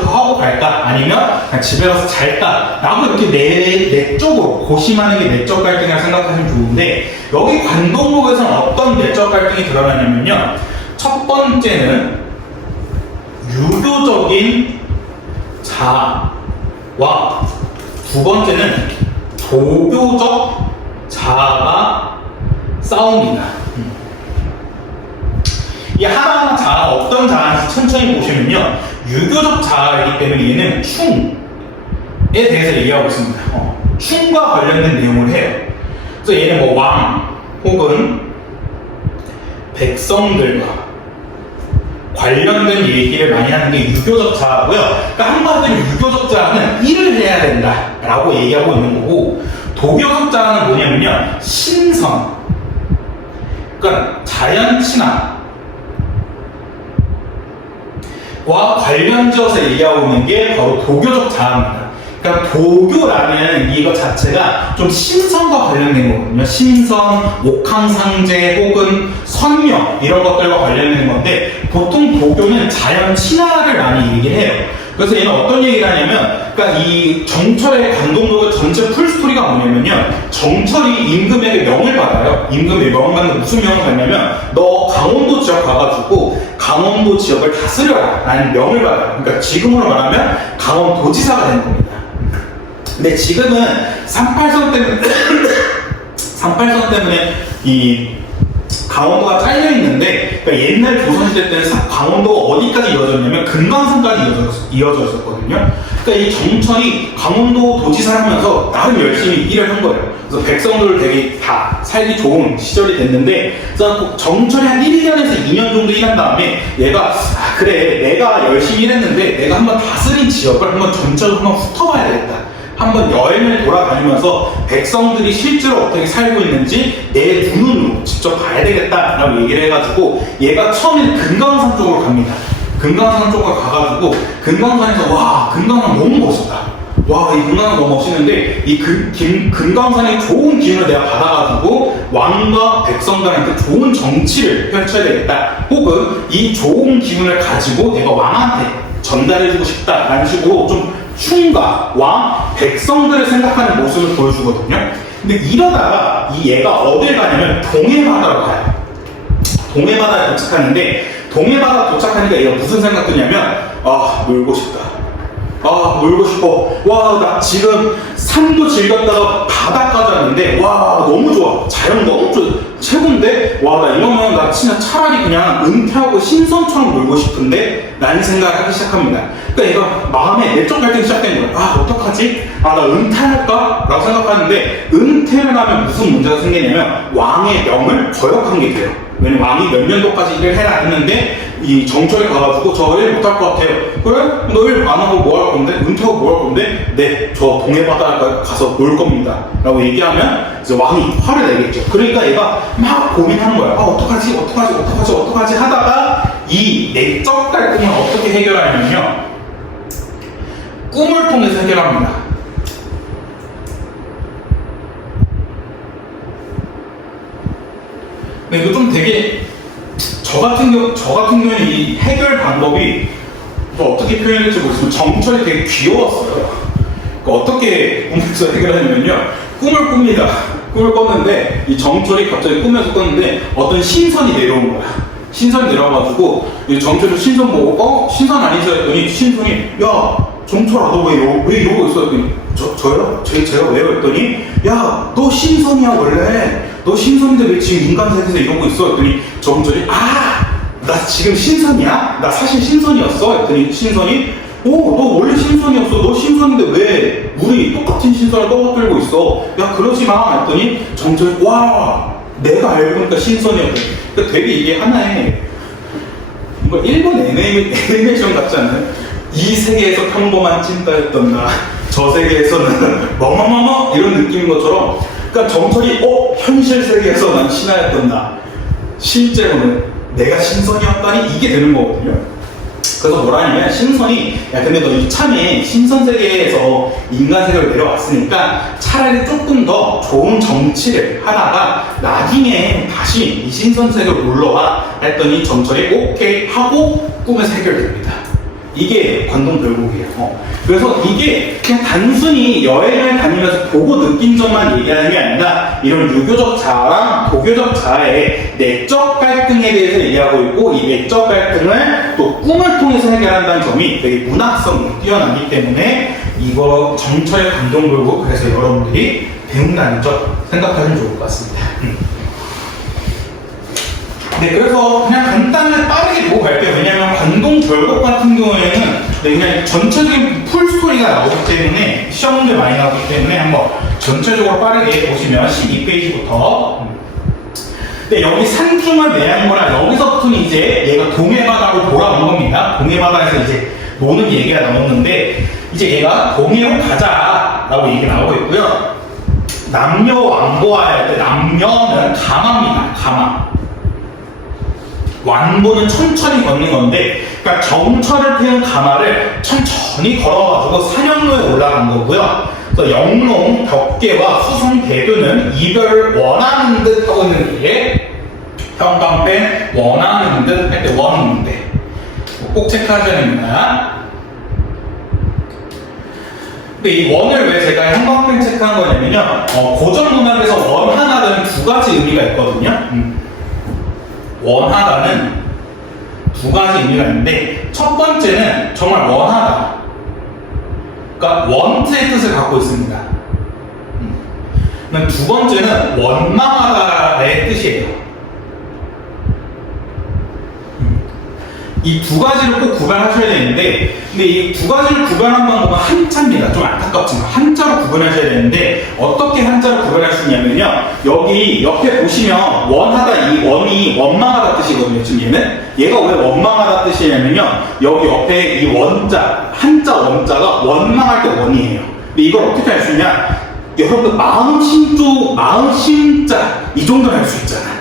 더 하고 갈까? 아니면 그냥 집에 가서 잘까? 라고 이렇게 내적으로 고심하는 게 내적 갈등이라고 생각하시면 좋은데, 여기 관동목에서는 어떤 내적 갈등이 드러나냐면요, 첫 번째는 유교적인 자아와 두 번째는 도교적 자아가 싸웁니다. 이 하나하나 자아가 어떤 자아인지 천천히 보시면요, 유교적 자아이기 때문에 얘는 충에 대해서 얘기하고 있습니다. 충과 관련된 내용을 해요. 그래서 얘는 뭐 왕 혹은 백성들과 관련된 얘기를 많이 하는 게 유교적 자아고요. 그러니까 한마디로 유교적 자아는 일을 해야 된다라고 얘기하고 있는 거고, 도교적 자아는 뭐냐면요, 신선, 그러니까 자연 친화와 관련지어서 얘기하고 있는 게 바로 도교적 자아입니다. 그러니까 도교라는 이거 자체가 좀 신선과 관련된 거거든요. 신선, 옥황상제 혹은 선명 이런 것들과 관련된 건데, 보통 도교는 자연 친화를 많이 얘기를 해요. 그래서 얘는 어떤 얘기를 하냐면, 그러니까 이 정철의 관동록의 전체 풀스토리가 뭐냐면요, 정철이 임금에게 명을 받아요. 임금의 명을 받는데 무슨 명을 받냐면, 너 강원도 지역 가가지고 강원도 지역을 다스려라 라는 명을 받아요. 그러니까 지금으로 말하면 강원도지사가 되는 겁니다. 근데 지금은 38선 때문에 이 강원도가 잘려 있는데, 그러니까 옛날 조선시대 때는 강원도가 어디까지 이어졌냐면 금강산까지 이어져 있었거든요. 그러니까 이 정철이 강원도 도지사를 하면서 나름 열심히 일을 한 거예요. 그래서 백성들 되게 다 살기 좋은 시절이 됐는데, 그래서 정철이 한 1년에서 2년 정도 일한 다음에 얘가 그래, 내가 열심히 일했는데 내가 한번 다스린 지역을 한번 전체적으로 한번 훑어봐야 되겠다. 한번 여행을 돌아다니면서 백성들이 실제로 어떻게 살고 있는지 내 두 눈으로 직접 봐야 되겠다라고 얘기를 해가지고, 얘가 처음에 금강산 쪽으로 갑니다. 금강산 쪽으로 가가지고 금강산에서 와, 금강산 너무 멋있다. 와, 이 금강산 너무 멋있는데 이 금강산의 좋은 기운을 내가 받아가지고 왕과 백성들한테 좋은 정치를 펼쳐야 되겠다. 혹은 이 좋은 기운을 가지고 내가 왕한테 전달해주고 싶다라는 식으로 좀 충과 왕, 백성들을 생각하는 모습을 보여주거든요. 근데 이러다가 이 얘가 어딜 가냐면 동해바다로 가요. 동해바다에 도착하는데, 동해바다 도착하니까 얘가 무슨 생각 드냐면, 놀고 싶다. 놀고 싶어. 와, 나 지금 산도 즐겼다가 바다까지 왔는데, 와, 너무 좋아. 자연 너무 최고인데, 와, 나 이러면 나 진짜 차라리 그냥 은퇴하고 신선처럼 놀고 싶은데, 라는 생각을 하기 시작합니다. 그러니까 얘가 마음에 내적 갈등이 시작된 거예요. 어떡하지? 나 은퇴할까? 라고 생각하는데, 은퇴를 하면 무슨 문제가 생기냐면 왕의 명을 거역한 게 돼요. 왜냐면 왕이 몇 년도까지 일을 해라 했는데, 이 정철에 가가지고 저 일 못할 것 같아요. 그래? 너 일 안 하고 뭐 할 건데? 은퇴하고 뭐 할 건데? 네, 저 동해바다 가서 놀 겁니다. 라고 얘기하면 이제 왕이 화를 내겠죠. 그러니까 얘가 막 고민하는 거야. 어떡하지 하다가 이 내적 갈등을 어떻게 해결하냐면요, 꿈을 통해서 해결합니다. 근데 이거 좀 되게 저 같은 경우에는 이 해결 방법이 어떻게 표현할지 모르겠지만 정철이 되게 귀여웠어요. 그러니까 어떻게 꿈에서 해결하냐면요, 꿈을 꿉니다. 꿈을 꿨는데 이 정철이 갑자기 꿈에서 꿨는데 어떤 신선이 내려온 거야. 신선이 내려와가지고 이 정철이 신선 보고 신선 아니죠 했더니 신선이, 야 정철아 너 왜 이러고 있어? 했더니 저요? 제가 왜요? 했더니, 야 너 신선이야 원래. 너 신선인데 왜 지금 인간 세계에서 이러고 있어? 했더니 정철이, 나 지금 신선이야? 나 사실 신선이었어? 했더니 신선이, 너 원래 신선이었어. 너 신선인데 왜 우리 똑같은 신선을 떠받들고 있어? 야 그러지 마. 했더니 정철이, 와 내가 알고 보니까 신선이었대. 그러니까 되게 이게 하나의 뭔가 일본 애니메이션 같지 않나요? 이 세계에서 평범한 찐따였던 나, 저 세계에서는 뭐뭐뭐뭐 이런 느낌인 것처럼, 그러니까 정철이 현실 세계에서 난 신하였던 나, 실제로는 내가 신선이었다니 이게 되는 거거든요. 그래서 뭐라냐면 신선이 야 근데 너 이참에 신선 세계에서 인간 세계로 내려왔으니까 차라리 조금 더 좋은 정치를 하다가 나중에 다시 이 신선 세계로 놀러와 했더니 정철이 오케이 하고 꿈에서 해결됩니다. 이게 관동결국이에요. 그래서 이게 그냥 단순히 여행을 다니면서 보고 느낀 점만 얘기하는 게 아니라 이런 유교적 자아랑 도교적 자아의 내적 갈등에 대해서 얘기하고 있고 이 내적 갈등을 또 꿈을 통해서 해결한다는 점이 되게 문학성이 뛰어나기 때문에 이거 정철의 관동결국 그래서 여러분들이 배운다는 점 생각하시면 좋을 것 같습니다. 네, 그래서 그냥 간단하게 빠르게 보고 갈게요. 왜냐면 관동결국 같은 경우에는 그냥 전체적인 풀스토리가 나오기 때문에 시험 문제 많이 나오기 때문에 한번 전체적으로 빠르게 보시면 12페이지부터 네, 여기 산중을 매한 거라 여기서부터는 이제 얘가 동해바다로 돌아온 겁니다. 동해바다에서 이제 노는 얘기가 나오는데 이제 얘가 동해로 가자라고 얘기가 나오고 있고요. 남녀 왕보아야 할 때 남녀는 가마입니다. 가마. 완보는 천천히 걷는 건데, 그러니까 정철을 태운 가마를 천천히 걸어가지고 산영로에 올라간 거고요. 그래서 영롱, 벽계와 수성, 대두는 이별을 원하는 듯 하고 있는 게 평강pen 원하는 듯 할 때 원인데 꼭 체크하셔야 됩니다. 근데 이 원을 왜 제가 형광펜 체크한 거냐면요. 고전 문학에서 원 하나는 두 가지 의미가 있거든요. 원하다는 두 가지 의미가 있는데 첫 번째는 정말 원하다, 그러니까 want의 뜻을 갖고 있습니다. 두 번째는 원망하다의 뜻이에요. 이 두 가지를 꼭 구별하셔야 되는데, 근데 이 두 가지를 구별한 방법은 한자입니다. 좀 안타깝지만 한자로 구분하셔야 되는데 어떻게 한자로 구별할 수 있냐면요, 여기 옆에 보시면 원하다, 이 원이 원망하다 뜻이거든요. 지금 얘가 왜 원망하다 뜻이냐면요, 여기 옆에 이 원자, 한자 원자가 원망할 때 원이에요. 근데 이걸 어떻게 할 수 있냐, 여러분들 마음 심자 이 정도는 할 수 있잖아.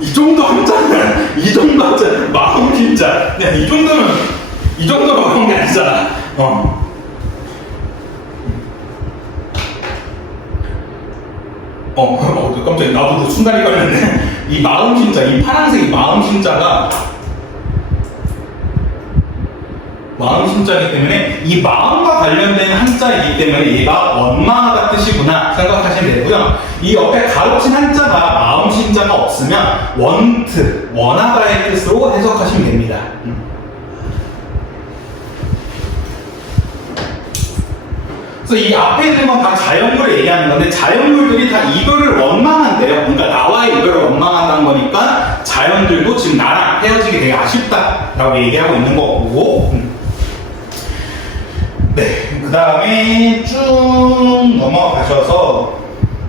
이 정도 한자는, 이 정도 한자는 마음 심자. 이 정도로 그런 게 아니잖아. 깜짝이야. 나도 순간이 걸렸네. 이 마음 심자, 이 파란색 이 마음 심자가 마음 심자이기 때문에 이 마음과 관련된 한자이기 때문에 얘가 원망하다 뜻이구나 생각하시면 되고요. 이 옆에 가로친 한자가 마음 심자가 없으면 want, 원하다의 뜻으로 해석하시면 됩니다. 그래서 이 앞에 있는 건 다 자연물을 얘기하는 건데 자연물들이 다 이별을 원망한대요. 그러니까 나와의 이별을 원망한다는 거니까 자연들도 지금 나랑 헤어지기 되게 아쉽다라고 얘기하고 있는 거고, 네, 그 다음에 쭉 넘어가셔서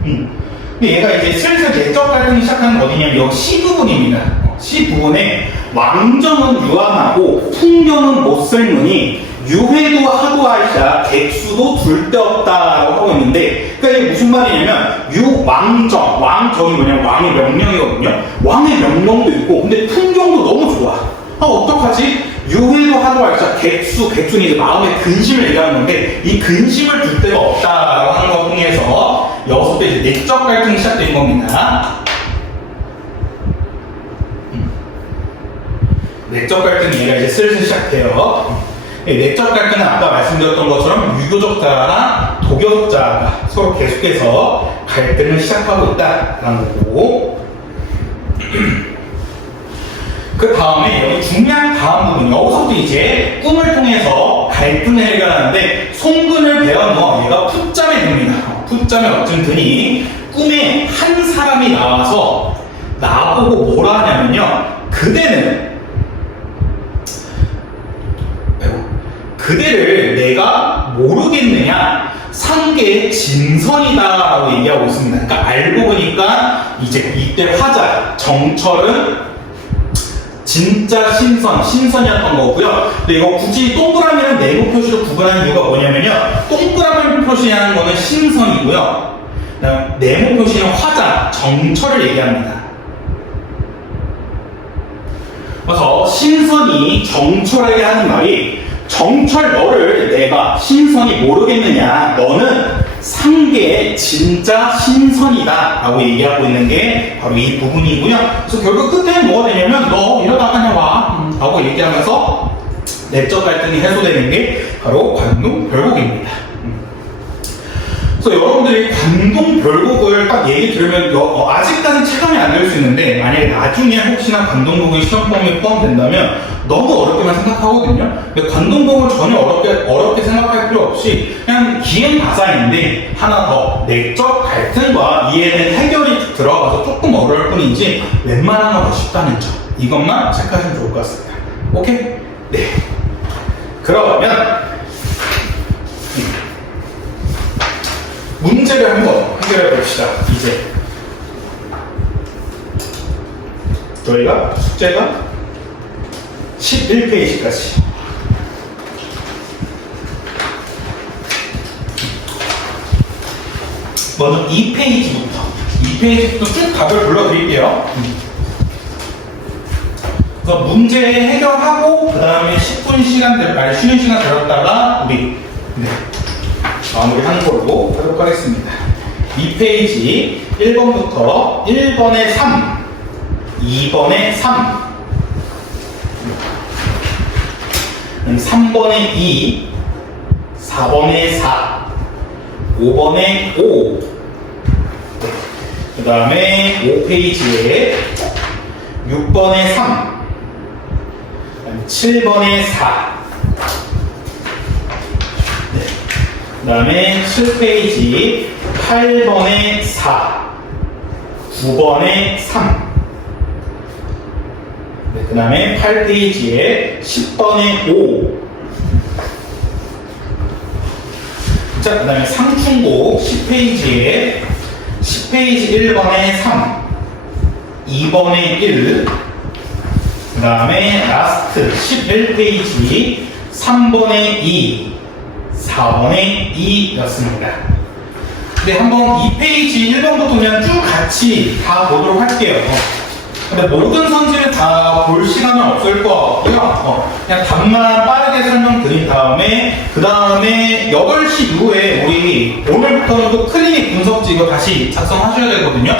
근데 얘가 이제 슬슬 내적 갈등이 시작하는 게 어디냐면 여기 C 부분입니다. C 부분에 왕정은 유한하고 풍경은 못쓸느니 유회도 하도하이샤 객수도 둘 데 없다라고 하고 있는데, 그러니까 이게 무슨 말이냐면 유왕정, 왕정이 뭐냐면 왕의 명령이거든요. 왕의 명령도 있고 근데 풍경도 너무 좋아. 어떡하지? 유회도 하도하이샤 객수는 이제 마음의 근심을 얘기하는 건데 이 근심을 둘 데가 없다라고 하는 것 통해서 여기서 이제 내적 갈등이 시작된 겁니다. 내적 갈등이 얘가 이제 슬슬 시작돼요. 내적 갈등은 아까 말씀드렸던 것처럼 유교적 자아랑 도교적 자아가 서로 계속해서 갈등을 시작하고 있다라는 거고, 그 다음에 여기 중요한 다음 부분, 여기서부터 이제 꿈을 통해서 갈등을 해결하는데 송근을 배워넣어 얘가 풋잠에 듭니다. 풋잠에 어쩜 드니 꿈에 한 사람이 나와서 나보고 뭐라 하냐면요, 그대를 내가 모르겠느냐, 상계의 진선이다라고 얘기하고 있습니다. 그러니까 알고 보니까 이제 이때 화자 정철은 진짜 신선이었던 거고요. 근데 이거 굳이 동그라미랑 네모 표시로 구분하는 이유가 뭐냐면요, 동그라미 표시하는 거는 신선이고요, 네모 표시는 화자 정철을 얘기합니다. 신선이 정철에게 하는 말이 정철 너를 내가 신선이 모르겠느냐 너는 상계의 진짜 신선이다 라고 얘기하고 있는 게 바로 이 부분이고요. 그래서 결국 끝에는 뭐가 되냐면 너 이러다가 그냥 와 라고 얘기하면서 내적 갈등이 해소되는 게 바로 관동별곡입니다. 그래서 여러분들이 관동별곡을 딱 얘기 들으면 아직까지 체감이 안 될 수 있는데 만약에 나중에 혹시나 관동곡이 시험 범위에 포함된다면 너무 어렵게만 생각하거든요. 근데 관동곡을 전혀 어렵게 생각할 필요 없이 그냥 기행 가사인데 하나 더 내적 갈등과 이해는 해결이 들어가서 조금 어려울 뿐이지 웬만하면 더 쉽다는 점 이것만 체크하시면 좋을 것 같습니다. 오케이? 네. 그러면 문제를 한번 해결해 봅시다. 이제 저희가 숙제가 11페이지까지 먼저 2페이지부터 쭉 답을 불러드릴게요. 그래서 문제 해결하고 그 다음에 10분 쉬는 시간 들었다가 우리 마무리하는 걸로 하도록 하겠습니다. 2페이지 1번부터 1번에 3, 2번에 3, 3번에 2, 4번에 4, 5번에 5, 그 다음에 5페이지에 6번에 3, 7번에 4, 그 다음에 7페이지 8번에 4, 9번에 3, 그 다음에 8페이지에 10번에 5, 자, 그 다음에 상충곡 10페이지 1번에 3, 2번에 1, 그 다음에 라스트 11페이지 3번에 2, 4번에 2였습니다. 근데 한번 2페이지 1번부터 그냥 쭉 같이 다 보도록 할게요. 근데 모든 선지를 다 볼 시간은 없을 것 같고요. 그냥 답만 빠르게 설명드린 다음에 그 다음에 8시 이후에 우리 오늘부터는 또 클리닉 분석지 이거 다시 작성하셔야 되거든요.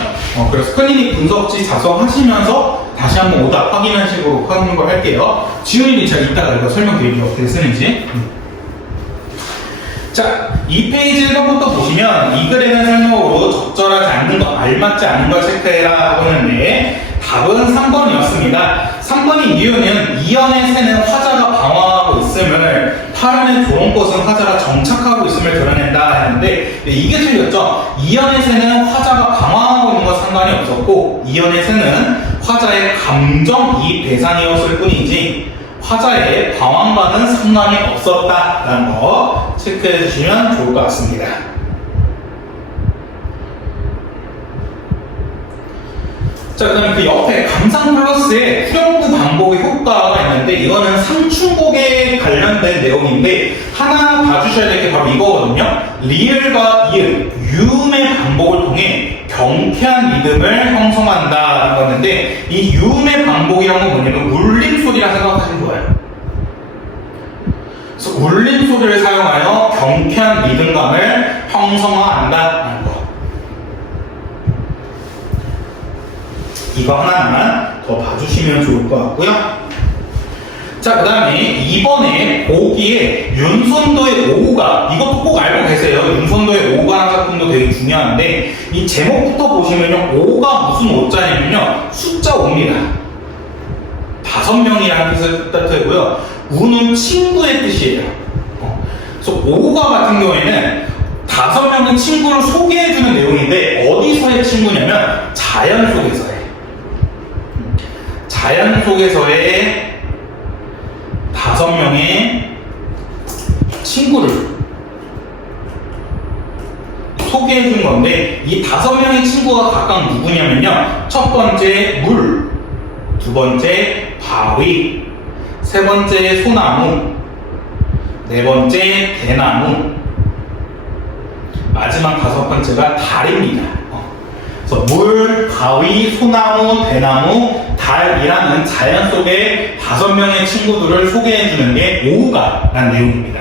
그래서 클리닉 분석지 작성하시면서 다시 한번 오답 확인하는 식으로 하는 걸 할게요. 지훈이는 제가 이따가 이거 설명드릴게요. 어떻게 쓰는지. 자, 2페이지 1번부터 보시면 이 글에 대한 설명으로 적절하지 않는 거, 알맞지 않은 걸 체크해라 하고 있는데 답은 3번이었습니다. 3번인 이유는 2연의 새는 화자가 방황하고 있음을 8연의 좋은 꽃은 화자가 정착하고 있음을 드러낸다 했는데 이게 틀렸죠. 2연의 새는 화자가 방황하고 있는 것 상관이 없었고 2연의 새는 화자의 감정이입 대상이었을 뿐이지 화자의 방황과는 상관이 없었다라는 거 체크해 주시면 좋을 것 같습니다. 자, 그 다음에 그 옆에 감상 플러스에 후렴구 반복의 효과가 있는데 이거는 상충곡에 관련된 내용인데 하나 봐주셔야 될 게 바로 이거거든요. 리을과 이음, 유음의 반복을 통해 경쾌한 리듬을 형성한다는 거였는데 이 유음의 반복이라는 건 뭐냐면 울림소리라 생각하시면 좋아요. 그래서 울림소리를 사용하여 경쾌한 리듬감을 형성한다는 거. 이거 하나만 더 봐주시면 좋을 것 같고요. 자, 그 다음에 2번에 보기에 윤선도의 오후가, 이것도 꼭 알고 계세요. 윤선도의 오후가라는 작품도 되게 중요한데 이 제목부터 보시면요, 오가 무슨 오자냐면요, 숫자 5입니다. 5명이라는 뜻이고요. 우는 친구의 뜻이에요. 그래서 오가 같은 경우에는 5명의 친구를 소개해주는 내용인데 어디서의 친구냐면 자연 속에서의. 자연 속에서의 5명의 친구를 소개해 준 건데 이 5명의 친구가 각각 누구냐면요, 첫 번째 물, 두 번째 바위, 세 번째 소나무, 네 번째 대나무, 마지막 5번째가 달입니다. 그래서 물, 바위, 소나무, 대나무, 달. 달이라는 자연 속의 5명의 친구들을 소개해주는 게 오후가라는 내용입니다.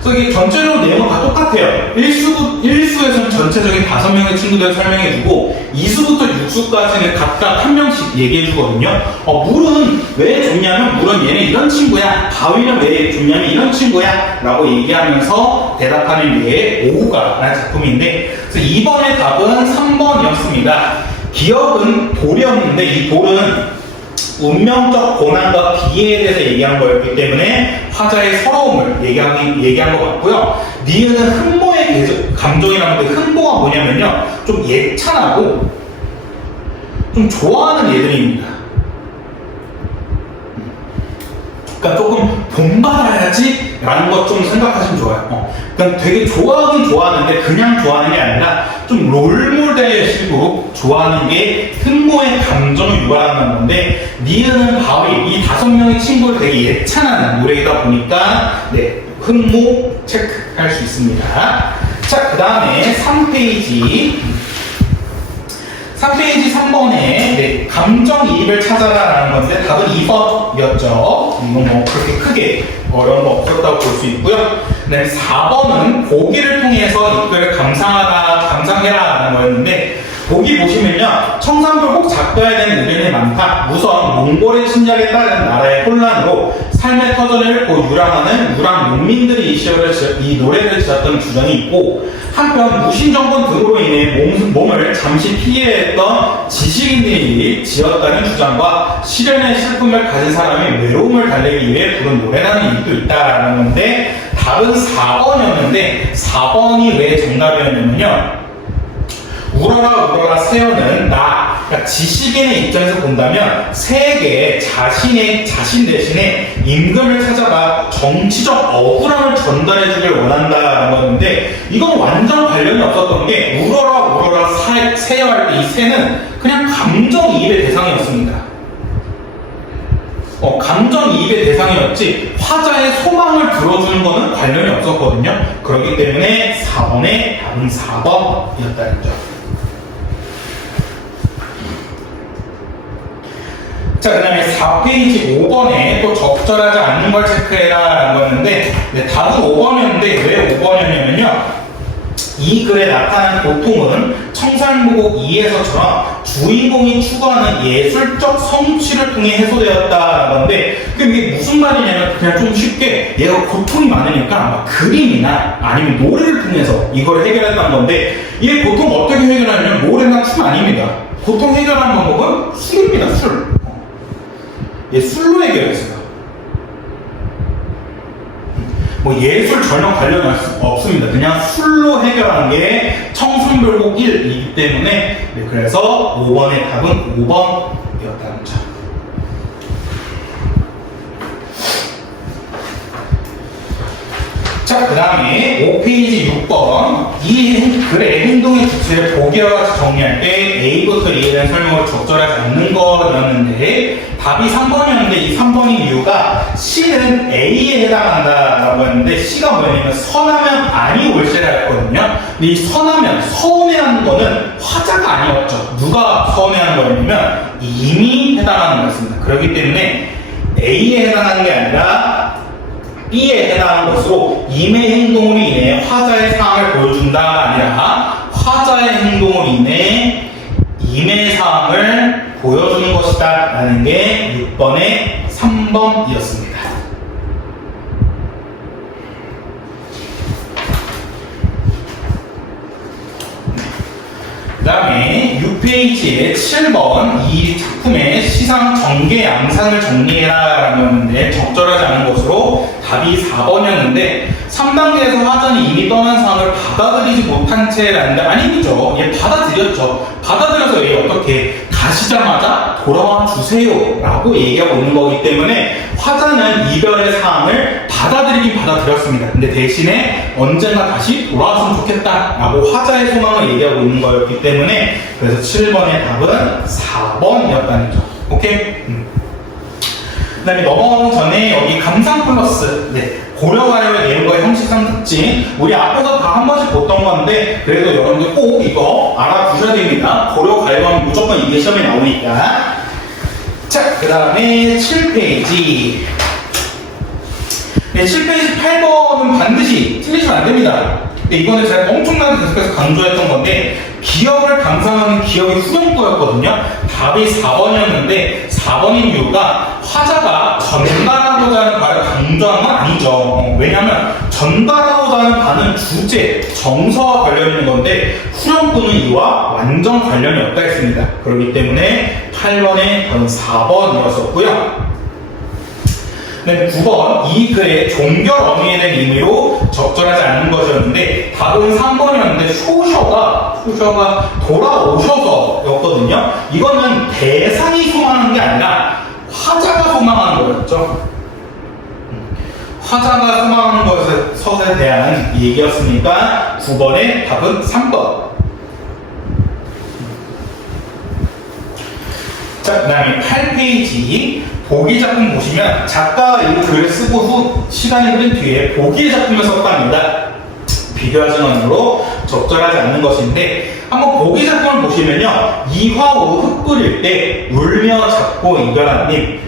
그래서 이게 전체적으로 내용은 다 똑같아요. 1수에서는 전체적인 5명의 친구들을 설명해주고 2수부터 6수까지는 각각 한 명씩 얘기해주거든요. 물은 왜 좋냐면 물은 얘는 이런 친구야. 바위는 왜 좋냐면 이런 친구야 라고 얘기하면서 대답하는 게 오후가라는 작품인데, 그래서 이번의 답은 3번이었습니다. 기억은 돌이었는데 이 돌은 운명적 고난과 비애에 대해서 얘기한 거였기 때문에 화자의 서러움을 얘기한 것 같고요. 니은은 흠모의 감정이라는 건데, 흠모가 뭐냐면요, 좀 예찬하고 좀 좋아하는 예들입니다. 그러니까 조금 본받아야지 라는 것 좀 생각하시면 좋아요. 그러니까 되게 좋아하긴 좋아하는데 그냥 좋아하는 게 아니라 좀 롤모델식으로 좋아하는 게 흠모의 감정을 유발하는 건데, 니은은 바위, 이 5명의 친구를 되게 예찬하는 노래이다 보니까 네, 흠모 체크할 수 있습니다. 자, 그 다음에 3페이지 3번에 네, 감정이입을 찾아라라는 건데 답은 2번이었죠. 이건 뭐 그렇게 크게 어려운 거 없었다고 볼 수 있고요. 네, 4번은 보기를 통해서 이끌 감상해라라는 거였는데, 보기 보시면요, 청산불복 잡아야 되는 의견이 많다. 우선 몽골의 침략에 따른 나라의 혼란으로 삶의 터전을 고 유랑하는 유랑 농민들이 이 노래를 지었던 주장이 있고, 한편 무신정권 등으로 인해 몸을 잠시 피해했던 지식인들이 지었다는 주장과 시련의 슬픔을 가진 사람이 외로움을 달래기 위해 부른 노래라는 얘기도 있다라는 건데, 답은 4번이었는데 4번이 왜 정답이었냐면요, 울어라 울어라 새어는 나, 그러니까 지식인의 입장에서 본다면 새에게 자신 대신에 임금을 찾아가 정치적 억울함을 전달해 주길 원한다라는 거였는데, 이건 완전 관련이 없었던 게, 울어라 울어라 새어 할 때 이 새는 그냥 감정이입의 대상이었습니다. 감정이입의 대상이었지 화자의 소망을 들어주는 거는 관련이 없었거든요. 그렇기 때문에 4번의 답은 4번이었다는 점. 자, 그 다음에 4페이지 5번에 또 적절하지 않는 걸 체크해라 라는 거였는데, 네, 답은 5번이었는데 왜 5번이었냐면요, 이 글에 나타난 고통은 청산무곡 2에서처럼 주인공이 추구하는 예술적 성취를 통해 해소되었다라는 건데, 그럼 이게 무슨 말이냐면 그냥 좀 쉽게 얘가 고통이 많으니까 아마 그림이나 아니면 노래를 통해서 이걸 해결했다는 건데, 이 고통 어떻게 해결하냐면 노래나 춤 아닙니다. 고통 해결하는 방법은 술입니다. 술로 해결했어요. 뭐 예술 전혀 관련이 없습니다. 그냥 술로 해결하는 게 청순별곡 1이기 때문에, 네, 그래서 5번의 답은 5번이었다는 점. 자, 그 다음에 5페이지 6번, 이 글의 행동의 주체를 보기와 같이 정리할 때 A부터 E에 대한 설명을 적절하지 않는 거였는데, 답이 3번이었는데 이 3번인 이유가 C는 A에 해당한다라고 했는데, C가 뭐냐면 선하면 아니 올세라 했거든요. 근데 이 선하면, 서운해하는 거는 화자가 아니었죠. 누가 서운해하는 거였냐면 이미 해당하는 거였습니다. 그렇기 때문에 A에 해당하는 게 아니라 B에 해당하는 것으로 임의 행동으로 인해 화자의 상황을 보여준다가 아니라 화자의 행동으로 인해 임의 상황을 보여주는 것이다 라는 게 6번의 3번이었습니다. 그 다음에 6페이지에 7번, 이 작품의 시상 전개 양상을 정리해라 라는 건데 적절하지 않은 것으로 답이 4번이었는데, 3단계에서 화자는 이미 떠난 상황을 받아들이지 못한 채라는데, 아니죠. 얘 받아들였죠. 받아들여서 얘 어떻게 가시자마자 돌아와 주세요 라고 얘기하고 있는 거기 때문에 화자는 이별의 상황을 받아들이긴 받아들였습니다. 근데 대신에 언젠가 다시 돌아왔으면 좋겠다 라고 화자의 소망을 얘기하고 있는 거였기 때문에, 그래서 7번의 답은 4번이었다는 점. 오케이? 그 다음에 넘어가기 전에 여기 감상 플러스, 네, 고려가요의 내용과 형식상 특징, 우리 앞에서 다 한 번씩 봤던 건데 그래도 여러분들 꼭 이거 알아두셔야 됩니다. 고려가요하면 무조건 이게 시험에 나오니까. 자, 그 다음에 7페이지. 네, 7페이지 8번은 반드시 틀리시면 안 됩니다. 네, 이거는 제가 엄청나게 계속해서 강조했던 건데, 기억을 강조하는 기억이 후렴구였거든요. 답이 4번이었는데, 4번인 이유가 화자가 전달하고자 하는 바를 강조한 건 아니죠. 왜냐면 전달하고자 하는 바는 주제, 정서와 관련 있는 건데, 후렴구는 이와 완전 관련이 없다 했습니다. 그렇기 때문에 8번의 답은 4번이었었고요. 네, 9번 이 글의 종결 어미에 대한 의미로 적절하지 않는 것이었는데 답은 3번이었는데 쇼셔가 돌아오셔서 였거든요. 이거는 대상이 소망하는 게 아니라 화자가 소망하는 거였죠. 화자가 소망하는 것에 대한 얘기였으니까 9번의 답은 3번. 자, 그 다음에 8페이지 보기 작품 보시면 작가가 이 글을 쓰고 후 시간이 흐른 뒤에 보기의 작품을 썼답니다. 비교할 증언으로 적절하지 않는 것인데 한번 보기 작품을 보시면요. 이화오 흙 뿌릴 때 울며 잡고 이별한 님,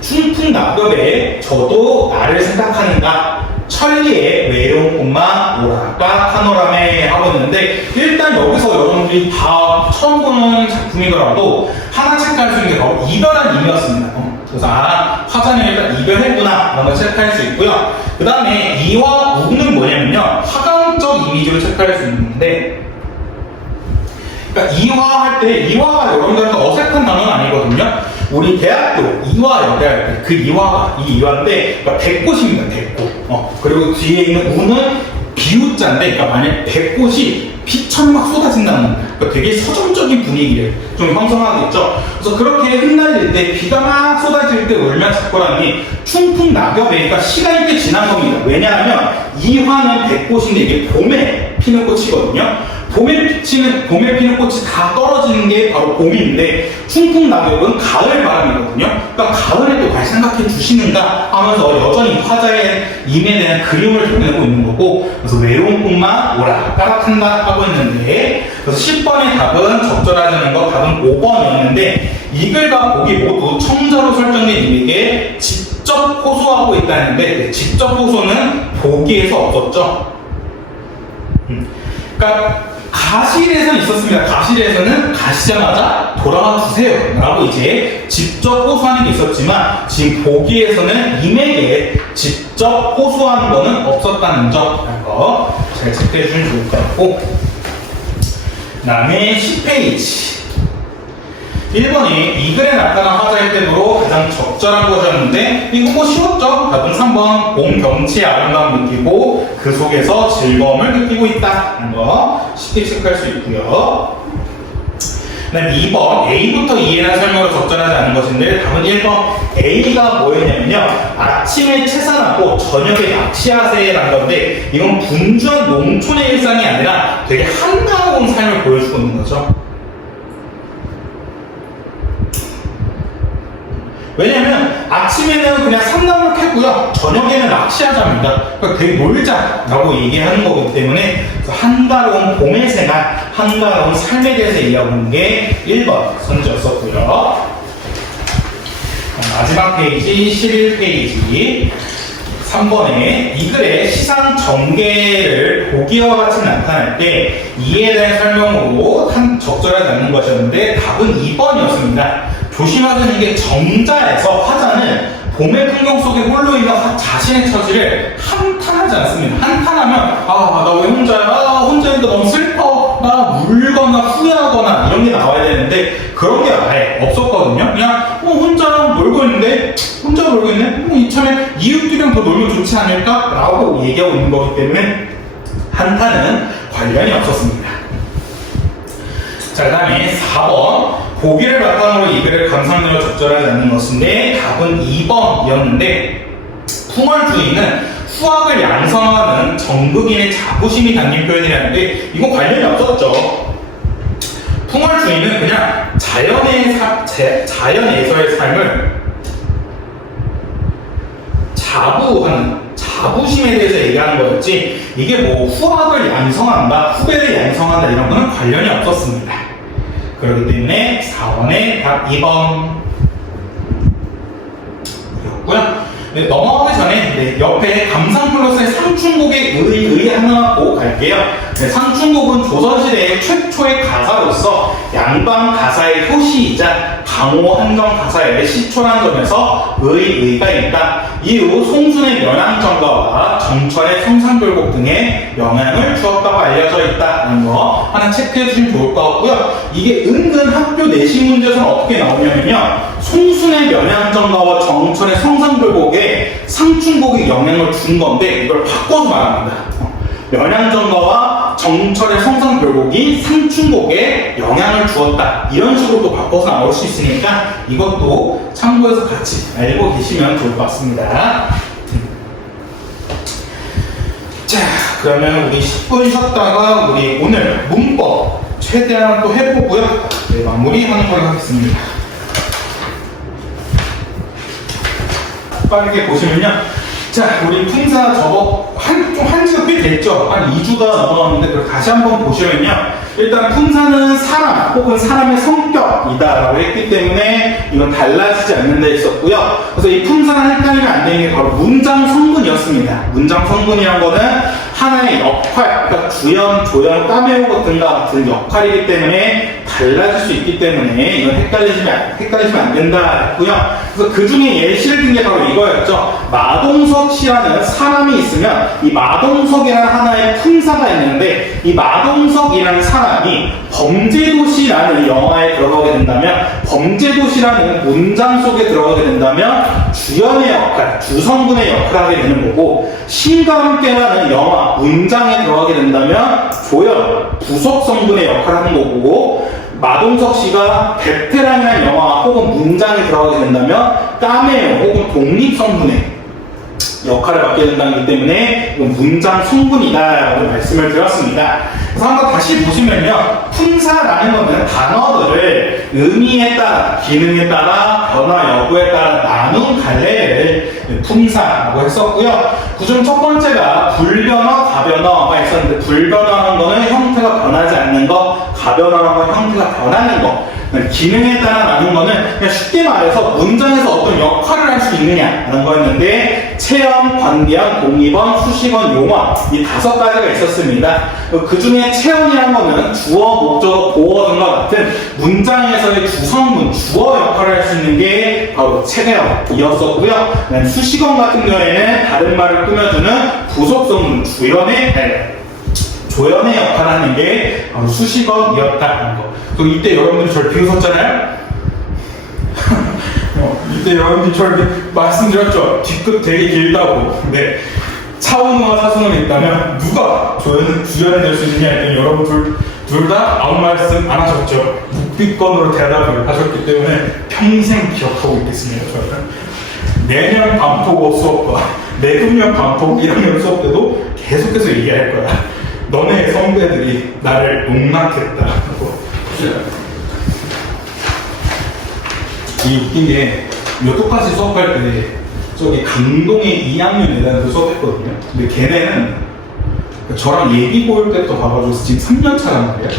춘풍 낙엽에 저도 나를 생각하는가, 천리의 외로운 꿈만 오락가 파노라메 하고 있는데 일단 여기서 여러분들이 다 처음 보는 작품이더라도 하나 체크할 수 있는 게 바로 이별한 님이었습니다. 그래서 화자는 일단 이별했구나 라는 걸 체크할 수 있고요. 그 다음에 이와 우는 뭐냐면요, 하강적 이미지로 체크할 수 있는데, 그러니까 이화 할 때 이화가 여러분들한테 어색한 단어는 아니거든요. 우리 대학교 이화 여대 할 때 그 이화가 이 이화인데, 그러니까 백꽃입니다. 백꽃. 그리고 뒤에 있는 우는 비우자인데, 그러니까 만약 백꽃이 빛처럼 막 쏟아진다는 거예요. 그러니까 되게 서정적인 분위기를 좀 형성하겠죠. 그래서 그렇게 흩날릴 때, 비가 막 쏟아질 때 울며 잡고라니 춘풍 낙엽에, 그러니까 시간이 꽤 지난 겁니다. 왜냐하면 이화는 백꽃인데 이게 봄에 피는 꽃이거든요. 봄에 피는 꽃이 다 떨어지는 게 바로 봄인데 춘풍 낙엽은 가을 바람이거든요. 그러니까 가을에도 잘 생각해 주시는가 하면서 여전히 화자의 임에 대한 그림을 표현하고 있는 거고, 그래서 외로운 꿈만 오락가락한다 하고 있는데, 그래서 10번의 답은 적절하지 않은 거 답은 5번이었는데 이 글과 보기 모두 청자로 설정된 임에게 직접 호소하고 있다는데 직접 호소는 보기에서 없었죠. 그러니까 가실에서는 있었습니다. 가실에서는 가시자마자 돌아와 주세요 라고 이제 직접 호소하는 게 있었지만 지금 보기에서는 임에게 직접 호소하는 거는 없었다는 점, 거 잘 체크해 주시면 좋을 것 같고, 그 다음에 10페이지 1번이 이 글에 나타난 화자의 태도로 가장 적절한 것이었는데 이거 뭐 쉬웠죠? 답은 3번 봄 경치의 아름다움 느끼고 그 속에서 즐거움을 느끼고 있다는 거 쉽게 체크할 수 있고요. 그 다음에 2번 A부터 E에 대한 설명으로 적절하지 않은 것인데 답은 1번 A가 뭐였냐면요, 아침에 채산하고 저녁에 낚시하세요라는 건데 이건 분주한 농촌의 일상이 아니라 되게 한가로운 삶을 보여주고 있는 거죠. 왜냐면 아침에는 그냥 산나물 캐고요, 저녁에는 낚시하자입니다. 그러니까 되게 놀자라고 얘기하는 거기 때문에 한가로운 봄의 생활, 한가로운 삶에 대해서 얘기하고 있는 게 1번 선지였었고요. 마지막 페이지 11페이지 3번에 이 글의 시상 전개를 보기와 같이 나타날 때 이에 대한 설명으로 적절하지 않는 것이었는데 답은 2번이었습니다. 조심하세요. 이게 정자에서 화자는 봄의 풍경 속에 홀로 있는 자신의 처지를 한탄하지 않습니다. 한탄하면 나 왜 혼자야? 혼자니까 너무 슬퍼. 나 울거나 후회하거나 이런 게 나와야 되는데 그런 게 아예 없었거든요. 그냥 혼자 놀고 있는데 이참에 이웃들이랑 더 놀면 좋지 않을까? 라고 얘기하고 있는 거기 때문에 한탄은 관련이 없었습니다. 자, 그 다음에 4번 보기를 바탕으로 이 글을 감상으로 적절하지 않는 것인데 답은 2번이었는데 풍월주의는 수학을 양성하는 정극인의 자부심이 담긴 표현이라는데 이건 관련이 없었죠. 풍월주의는 그냥 자연에서의 삶을 자부하는, 자부심에 대해서 얘기하는 거였지 이게 뭐 후학을 양성한다, 후배를 양성한다 이런 거는 관련이 없었습니다. 그렇기 때문에 4번의 답 2번. 같고요. 네, 넘어가기 전에 옆에 감상 플러스의 상충곡의 의 하나만 보고 갈게요. 네, 상충곡은 조선시대의 최초의 가사로서 양방 가사의 효시이자 강호 한정 가사의 시초라는 점에서 의가 있다. 이후 송순의 면왕정가와 정철의 성상별곡 등에 영향을 주었다고 알려져 있다는 거 하나 체크해 주시면 좋을 것 같고요. 이게 은근 학교 내신 문제에서는 어떻게 나오냐면요. 송순의 면왕정가와 정철의 성상별곡에 상충곡이 영향을 준 건데 이걸 바꿔서 말합니다. 면왕정가와 정철의 성상별곡이 상충곡에 영향을 주었다. 이런 식으로 또 바꿔서 나올 수 있으니까 이것도 참고해서 같이 알고 계시면 좋을 것 같습니다. 자, 그러면 우리 10분 쉬었다가 우리 오늘 문법 최대한 또 해보고요. 네, 마무리하는 걸로 하겠습니다. 빠르게 보시면요. 자, 우리 품사 저거 한 지가 꽤 됐죠? 한 2주가 넘어갔는데, 그걸 다시 한번 보시면요. 일단 품사는 사람 혹은 사람의 성격이다라고 했기 때문에 이건 달라지지 않는 데 있었고요. 그래서 이 품사랑 헷갈리면 안 되는 게 바로 문장 성분이었습니다. 문장 성분이란 거는 하나의 역할, 그러니까 주연, 조연, 까메오 같은 역할이기 때문에 달라질 수 있기 때문에 이건 헷갈리시면 안 된다 했고요. 그래서 그 중에 예시를 든 게 바로 이거였죠. 마동석 씨라는 사람이 있으면 이 마동석이라는 하나의 품사가 있는데 이 마동석이라는 사람이 범죄도시라는 영화에 들어가게 된다면 범죄도시라는 문장 속에 들어가게 된다면 주연의 역할, 주성분의 역할을 하게 되는 거고 신과 함께라는 영화, 문장에 들어가게 된다면 조연, 부속 성분의 역할을 하는 거고 마동석 씨가 베테랑이라는 영화 혹은 문장에 들어가게 된다면 까메오 혹은 독립 성분의 역할을 맡게 된다기 때문에 이건 문장 성분이다라고 말씀을 드렸습니다. 그래서 한번 다시 보시면요. 품사라는 것은 단어들을 의미에 따라, 기능에 따라, 변화 여부에 따라 나눈 갈래를 품사라고 했었고요. 그중 첫 번째가 불변화, 가변화가 있었는데 불변화라는 거는 형태가 변하지 않는 거, 가변화라는 건 형태가 변하는 거. 기능에 따라 나눈 거는 그냥 쉽게 말해서 문장에서 어떤 역할을 할 수 있느냐라는 거였는데 체험, 관계형, 독립원, 수식원, 용언 이 5가지가 있었습니다. 그 중에 체험이라는 거는 주어, 목적어, 보어 등과 같은 문장에서의 주성문, 주어 역할을 할 수 있는 게 바로 체계어이었었고요. 수식원 같은 경우에는 다른 말을 꾸며주는 부속성문, 조연의 역할을 하는 게 바로 수식어이었다는 거. 그리고 이때 여러분들이 저를 비웃었잖아요? 이때 여러분들이 저를 말씀드렸죠? 뒤끝 되게 길다고. 근데 차은우와 사순우가 있다면 누가 주연이 될 수 있느냐 했더니 여러분 둘 다 아무 말씀 안 하셨죠? 묵비권으로 대답을 하셨기 때문에 평생 기억하고 있겠습니다. 저는 내년 반포고 수업과 내후년 반포고 1학년 수업 때도 계속해서 얘기할 거야. 너네 선배들이 나를 농락했다고. 이 웃긴 게 이거 똑같이 수업할 때 저기 강동의 2학년 애들한테 수업했거든요. 근데 걔네는 저랑 예비 고일 때부터 봐가지고 지금 3년 차란 말이야.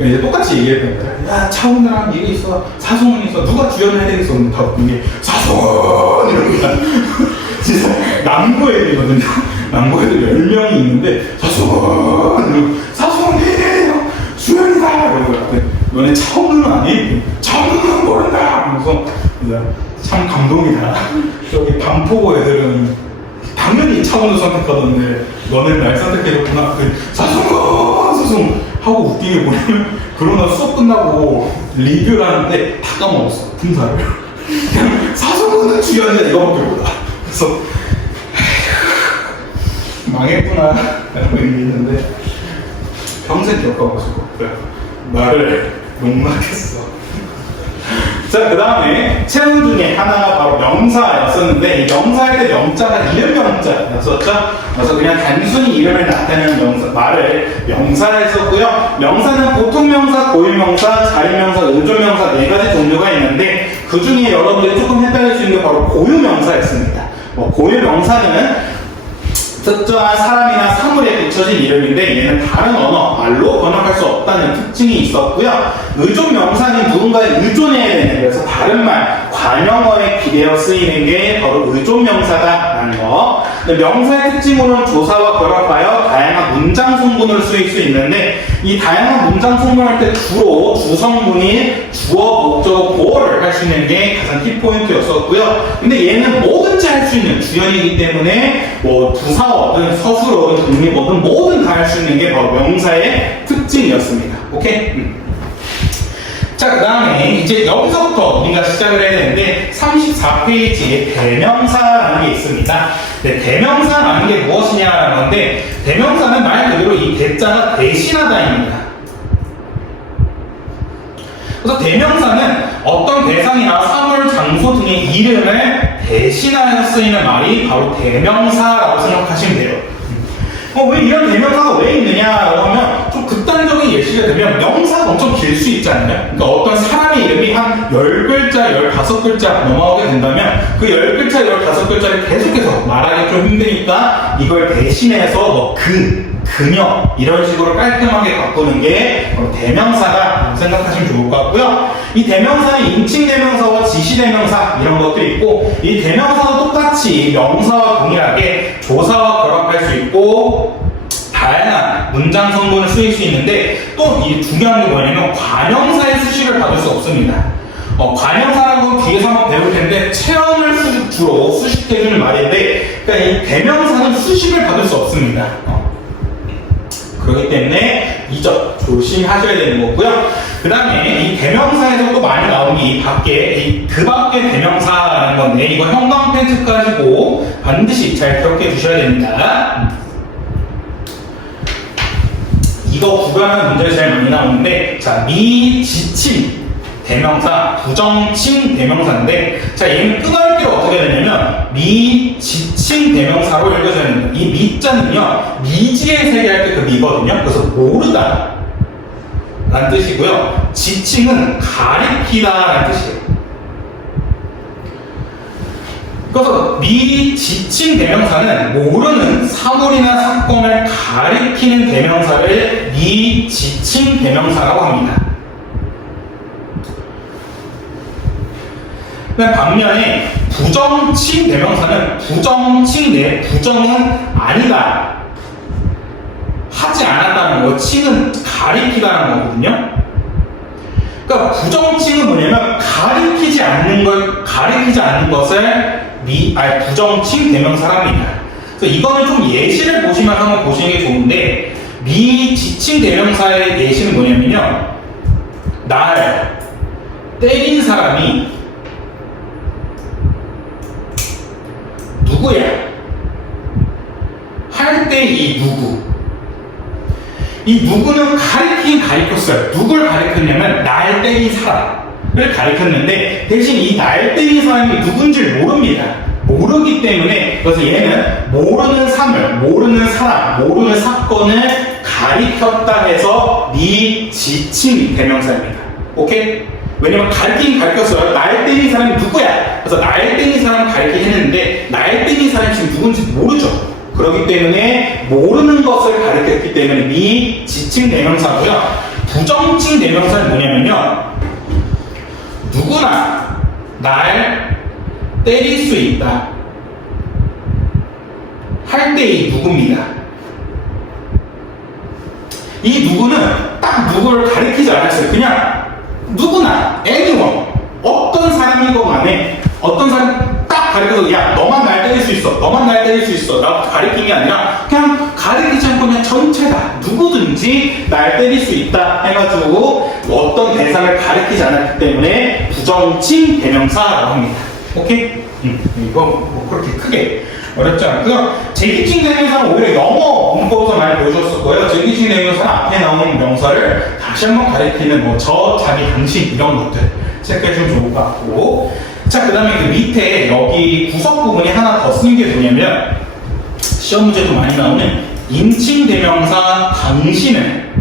이제 똑같이 얘기했던 거야. 야, 차은우랑 얘기 있어. 사송은 있어. 누가 주연해야 되겠어. 다 웃긴 게 사송! 이런 거야. 진짜 남고 애들이거든요. 남고 애들 10명이 있는데 사송이에요. 주연이다! 이런 거야. 너네 차은우는 아니? 차은우는 모른다! 하면서 참 감동이다. 저기 반포고 애들은 당연히 차은우 선택하던데 너네 날 선택해줬구나. 사송 하고 웃긴 게 뭐냐면 그러나 수업 끝나고 리뷰를 하는데 다 까먹었어. 품사를. 그냥 사송은 주연이야 이거밖에 몰라. 그래서 망했구나 라는 의미 있는데 평생 기억하고 있어. 나를 농락했어. 자, 그 다음에 체험 중에 하나가 바로 명사였었는데 이 명사할 때 명자가 이름 명자였었죠. 그래서 그냥 단순히 이름을 나타내는 말을 명사라 했었고요. 명사는 보통 명사, 고유 명사, 자리 명사, 의존 명사 4가지 종류가 있는데 그 중에 여러분들이 조금 헷갈릴 수 있는 게 바로 고유 명사였습니다. 고유 명사는 특정한 사람이나 사물에 붙여진 이름인데 얘는 다른 언어, 말로 번역할 수 없다는 특징이 있었고요. 의존 명사는 누군가에 의존해야 되는, 그래서 다른 말, 관용어에 비례어 쓰이는 게 바로 의존명사다라는 거. 명사의 특징으로는 조사와 결합하여 다양한 문장 성분으로 쓰일 수 있는데 이 다양한 문장 성분할 때 주로 주성분인 주어, 목적어, 보어를 할 수 있는 게 가장 키포인트였었고요. 근데 얘는 뭐든지 할 수 있는 주연이기 때문에 뭐 부사어든 서술어든 독립어든 뭐든 다 할 수 있는 게 바로 명사의 특징이었습니다. 오케이? 자, 그 다음에 이제 여기서부터 우리가 시작을 해야 되는데 34페이지에 대명사라는 게 있습니다. 네, 대명사라는 게 무엇이냐라는 건데 대명사는 말 그대로 이 대자가 대신하다입니다. 그래서 대명사는 어떤 대상이나 사물, 장소 등의 이름을 대신하여 쓰이는 말이 바로 대명사라고 생각하시면 돼요. 왜 이런 대명사가 왜 있느냐라고 하면 좀 극단적인 예시가 되면 명사가 엄청 길 수 있잖아요. 그러니까 어떤 사람의 이름이 한 10글자, 15글자 넘어가게 된다면 그 10글자, 15글자를 계속해서 말하기 좀 힘드니까 이걸 대신해서 그녀 이런 식으로 깔끔하게 바꾸는 게 대명사다 생각하시면 좋을 것 같고요. 이 대명사는 인칭대명사와 지시대명사 이런 것들이 있고 이 대명사도 똑같이 명사와 동일하게 조사와 결합할 수 있고 다양한 문장 성분을 쓰일 수 있는데 또 이 중요한 게 뭐냐면 관형사의 수식을 받을 수 없습니다. 관형사라고 뒤에서 한번 배울 텐데 체험을 주로 수식해주는 말인데 그러니까 이 대명사는 수식을 받을 수 없습니다. 그렇기 때문에 이 점 조심하셔야 되는 거고요. 그 다음에 이 대명사에서 또 많이 나오는 게 이 밖에, 그 밖에 대명사라는 건데 이거 형광펜 가지고 반드시 잘 기억해 주셔야 됩니다. 이거 구별하는 문제가 제일 많이 나오는데 자, 미지칭 대명사, 부정칭 대명사인데 자, 얘는 끊어읽기를 어떻게 되냐면 미지칭 대명사로 읽어줘야 됩니다. 이 미자는요 미지의 세계 할 때 그 미거든요. 그래서 모르다 라는 뜻이고요. 지칭은 가리키다 라는 뜻이에요. 그래서 미지칭 대명사는 모르는 사물이나 사건을 가리키는 대명사를 미지칭 대명사라고 합니다. 반면에 부정칭 대명사는 부정은 아니다, 하지 않았다는 거, 칭은 가리키다는 거거든요. 그러니까 부정칭은 뭐냐면 가리키지 않는 것을 부정칭 대명사랍니다. 그래서 이거는 좀 예시를 보시면서 한번 보시는 게 좋은데 미지칭 대명사의 예시는 뭐냐면요, 날 때린 사람이 누구야? 할 때 이 누구. 이 누구는 가리키긴 가리켰어요. 누굴 가리켰냐면 날 때린 사람을 가리켰는데 대신 이 날 때린 사람이 누군지 모릅니다. 모르기 때문에 그래서 얘는 모르는 사물, 모르는 사람, 모르는 사건을 가리켰다 해서 미지칭 대명사입니다. 오케이? 왜냐면 가리키긴 가리켰어요. 날 때린 사람이 누구야? 그래서 날 때린 사람을 가리키긴 했는데 날 때린 사람이 지금 누군지 모르죠. 그렇기 때문에 모르는 것을 가리켰기 때문에 미지칭 대명사고요. 부정칭 대명사는 뭐냐면요, 누구나 날 때릴 수 있다 할 때 이 누구입니다. 이 누구는 딱 누구를 가리키지 않았어요. 그냥 누구나, anyone, 어떤 사람이건 간에 어떤 사람 딱 가리켜서 야 너만 날 때릴 수 있어, 너만 날 때릴 수 있어 라고 가리킨 게 아니라 그냥 가리키지 않고 그냥 전체다, 누구든지 날 때릴 수 있다 해가지고 어떤 대상을 가리키지 않았기 때문에 부정칭 대명사라고 합니다. 오케이? 이거 뭐 그렇게 크게 어렵지 않고요. 제기칭 대명사는 오히려 영어 문법에서 많이 보여줬었고요. 제기칭 대명사는 앞에 나오는 명사를 다시 한번 가리키는 뭐 저, 자기, 당신 이런 것들 체크해주면 좋을 것 같고, 자, 그 다음에 그 밑에 여기 구석 부분이 하나 더 쓴 게 뭐냐면 시험 문제도 많이 나오는 인칭 대명사 당신을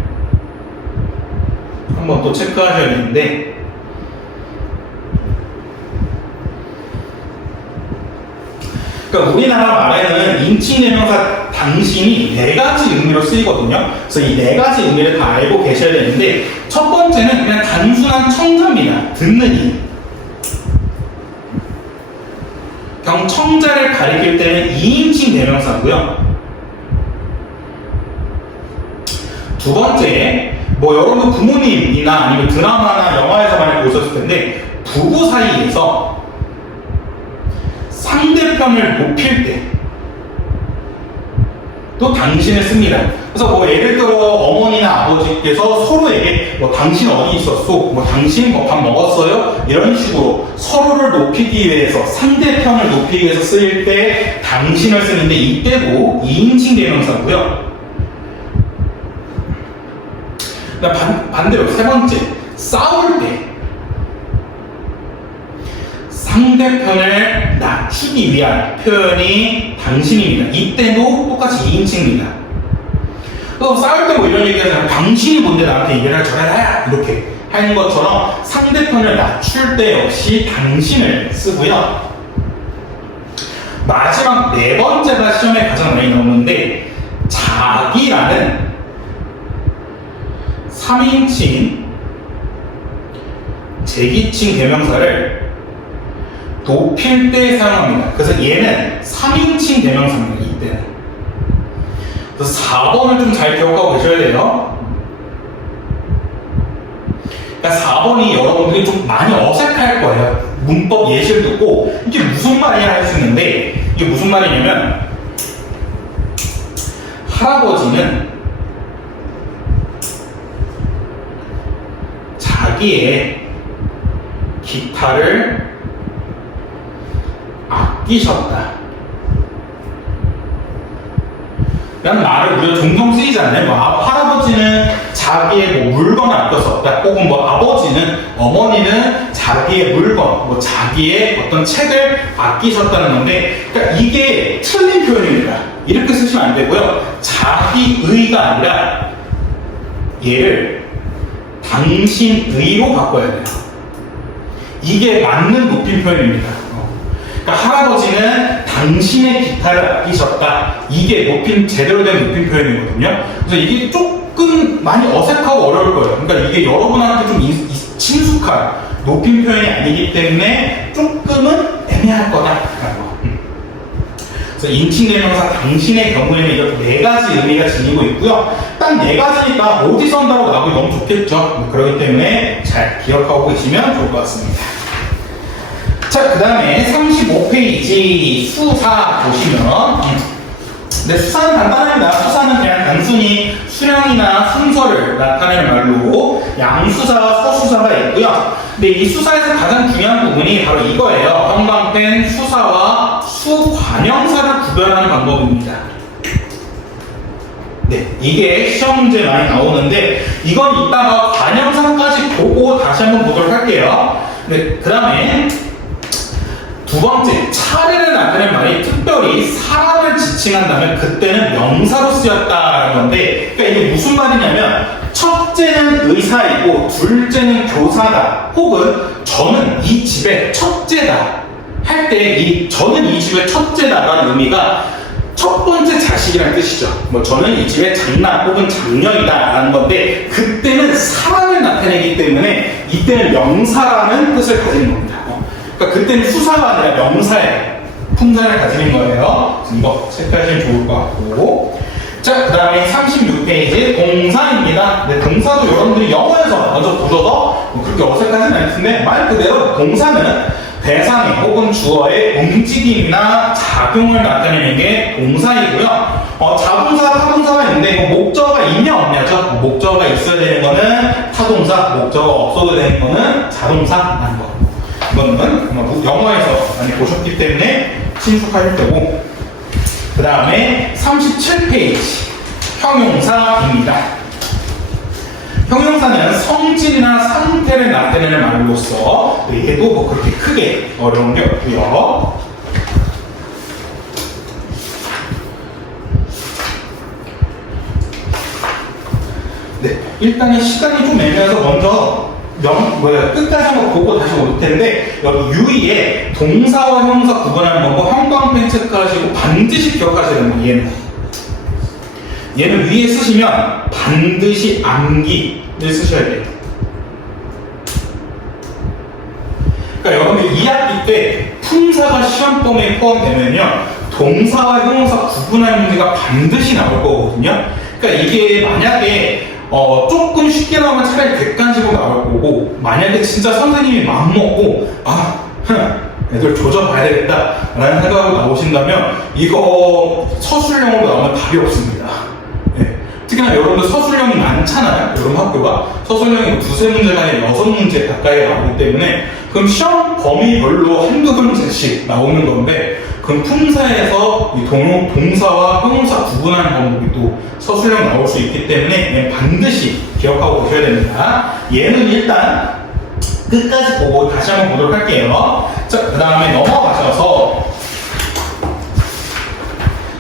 한번 또 체크하셔야 되는데 그러니까 우리나라 말에는 인칭 대명사 당신이 4가지 의미로 쓰이거든요. 그래서 이 4가지 의미를 다 알고 계셔야 되는데 첫 번째는 그냥 단순한 청자입니다. 듣는 이. 경청자를 가리킬 때는 2인칭 대명사고요. 두 번째, 뭐 여러분 부모님이나 아니면 드라마나 영화에서 많이 보셨을 텐데 부부 사이에서 상대편을 높일 때 또 당신을 씁니다. 그래서 뭐 예를 들어 어머니나 아버지께서 서로에게 뭐 당신 어디 있었어? 뭐 당신 뭐 밥 먹었어요? 이런 식으로 서로를 높이기 위해서 상대편을 높이기 위해서 쓰일 때 당신을 쓰는데 이때도 2인칭 대명사고요. 반대로 세 번째, 싸울 때 상대편을 낮추기 위한 표현이 당신입니다. 이때도 똑같이 2인칭입니다. 또 싸울 때 뭐 이런 얘기 하잖아요. 당신이 뭔데 나한테 얘기를 잘해라 이렇게 하는 것처럼 상대편을 낮출 때 역시 당신을 쓰고요. 마지막 네 번째가 시험에 가장 많이 나오는데 자기라는 3인칭 제기칭 대명사를 높일 때 사용합니다. 그래서 얘는 3인칭 대명사입니다. 이때는. 그래서 4번을 좀 잘 기억하고 계셔야 돼요. 그러니까 4번이 여러분들이 좀 많이 어색할 거예요. 문법 예시를 듣고 이게 무슨 말이야 할 수 있는데 이게 무슨 말이냐면 할아버지는 자기의 기타를 아끼셨다 라는 말을 우리가 종종 쓰이지 않나요? 뭐 할아버지는 자기의 뭐 물건을 아꼈었다, 혹은 뭐 아버지는, 어머니는 자기의 물건, 뭐 자기의 어떤 책을 아끼셨다는 건데, 그러니까 이게 틀린 표현입니다. 이렇게 쓰시면 안 되고요. 자기의가 아니라 얘를 당신의로 바꿔야 돼요. 이게 맞는 높임 표현입니다. 그러니까 할아버지는 당신의 기타를 아끼셨다. 이게 높임, 제대로 된 높임 표현이거든요. 그래서 이게 조금 많이 어색하고 어려울 거예요. 그러니까 이게 여러분한테 좀 친숙한 높임 표현이 아니기 때문에 조금은 애매할 거다라는 거. 그래서 인칭대명사 당신의 경우에는 이렇게 네 가지 의미가 지니고 있고요. 딱 네 가지니까 어디 쓴다고 나오기 너무 좋겠죠. 그렇기 때문에 잘 기억하고 계시면 좋을 것 같습니다. 자, 그 다음에 35페이지 수사 보시면 근데 수사는 간단합니다. 수사는 그냥 단순히 수량이나 순서를 나타내는 말로 양수사와 서수사가 있고요. 근데 이 수사에서 가장 중요한 부분이 바로 이거예요. 형광펜 수사와 수관형사를 구별하는 방법입니다. 네, 이게 시험 문제 많이 나오는데 이건 이따가 관형사까지 보고 다시 한번 보도록 할게요. 네, 그 다음에 두 번째, 차례를 나타낸 말이 특별히 사람을 지칭한다면 그때는 명사로 쓰였다는 건데, 그러니까 이게 무슨 말이냐면 첫째는 의사이고 둘째는 교사다, 혹은 저는 이 집의 첫째다 할 때 이 저는 이 집의 첫째다라는 의미가 첫 번째 자식이라는 뜻이죠. 뭐 저는 이 집의 장남 혹은 장녀이다라는 건데 그때는 사람을 나타내기 때문에 이때는 명사라는 뜻을 가지는 겁니다. 그러니까 그때는 수사가 아니라 명사의 품사를 가지는 거예요. 이거 체크하시면 좋을 것 같고. 자, 그 다음에 36페이지 동사입니다. 네, 동사도 여러분들이 영어에서 먼저 보셔서 그렇게 어색하진 않을 텐데 말 그대로 동사는 대상의 혹은 주어의 움직임이나 작용을 나타내는 게 동사이고요. 자동사, 타동사가 있는데 목적어가 있냐 없냐죠. 목적어가 있어야 되는 거는 타동사, 목적어가 없어도 되는 거는 자동사라는 거. 이거는 영어에서 많이 보셨기 때문에 친숙하실 테고. 그 다음에 37페이지 형용사입니다. 형용사는 성질이나 상태를 나타내는 말로서 얘도 뭐 그렇게 크게 어려운 게 없고요. 네, 일단은 시간이 좀 애매해서 먼저 끝까지 한번 보고 다시 올 텐데, 여기 유의에 동사와 형용사 구분하는 방법 형광펜 체크하시고 반드시 기억하셔야 됩니다. 얘는 위에 쓰시면 반드시 암기를 쓰셔야 돼요. 그러니까 여러분들 2학기 때 품사 동사가 시험 범위에 포함되면요, 동사와 형용사 구분할 문제가 반드시 나올 거거든요. 그러니까 이게 만약에 조금 쉽게 나오면 차라리 객관식으로 나올 거고, 만약에 진짜 선생님이 마음먹고 애들 조져봐야 되겠다 라는 생각으로 나오신다면 이거 서술형으로 나오면 답이 없습니다. 네. 특히나 여러분들 서술형이 많잖아요. 여러분 학교가 서술형이 두세 문제가 아니라 6문제 가까이 나오기 때문에 그럼 시험 범위별로 한두 문제씩 나오는 건데, 그럼 품사에서 이 동사와 형용사 구분하는 방법이 또 서술형 나올 수 있기 때문에 반드시 기억하고 오셔야 됩니다. 얘는 일단 끝까지 보고 다시 한번 보도록 할게요. 자, 그 다음에 넘어가셔서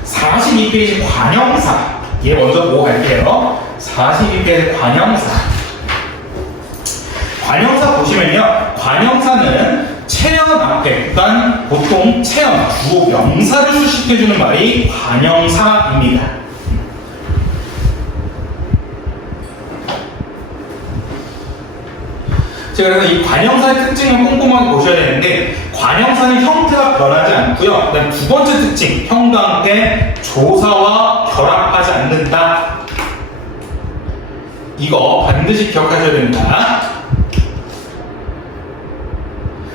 42페이지 관형사, 얘 먼저 보고 갈게요. 42페이지 관형사. 관형사 보시면요, 관형사는 체험 앞에, 그러니까 보통 체험, 주어, 명사를 수식해주는 말이 관형사입니다. 그래서 이 관형사의 특징을 꼼꼼하게 보셔야 되는데, 관형사는 형태가 변하지 않고요. 그다음 두 번째 특징, 형과 함께 조사와 결합하지 않는다. 이거 반드시 기억하셔야 됩니다.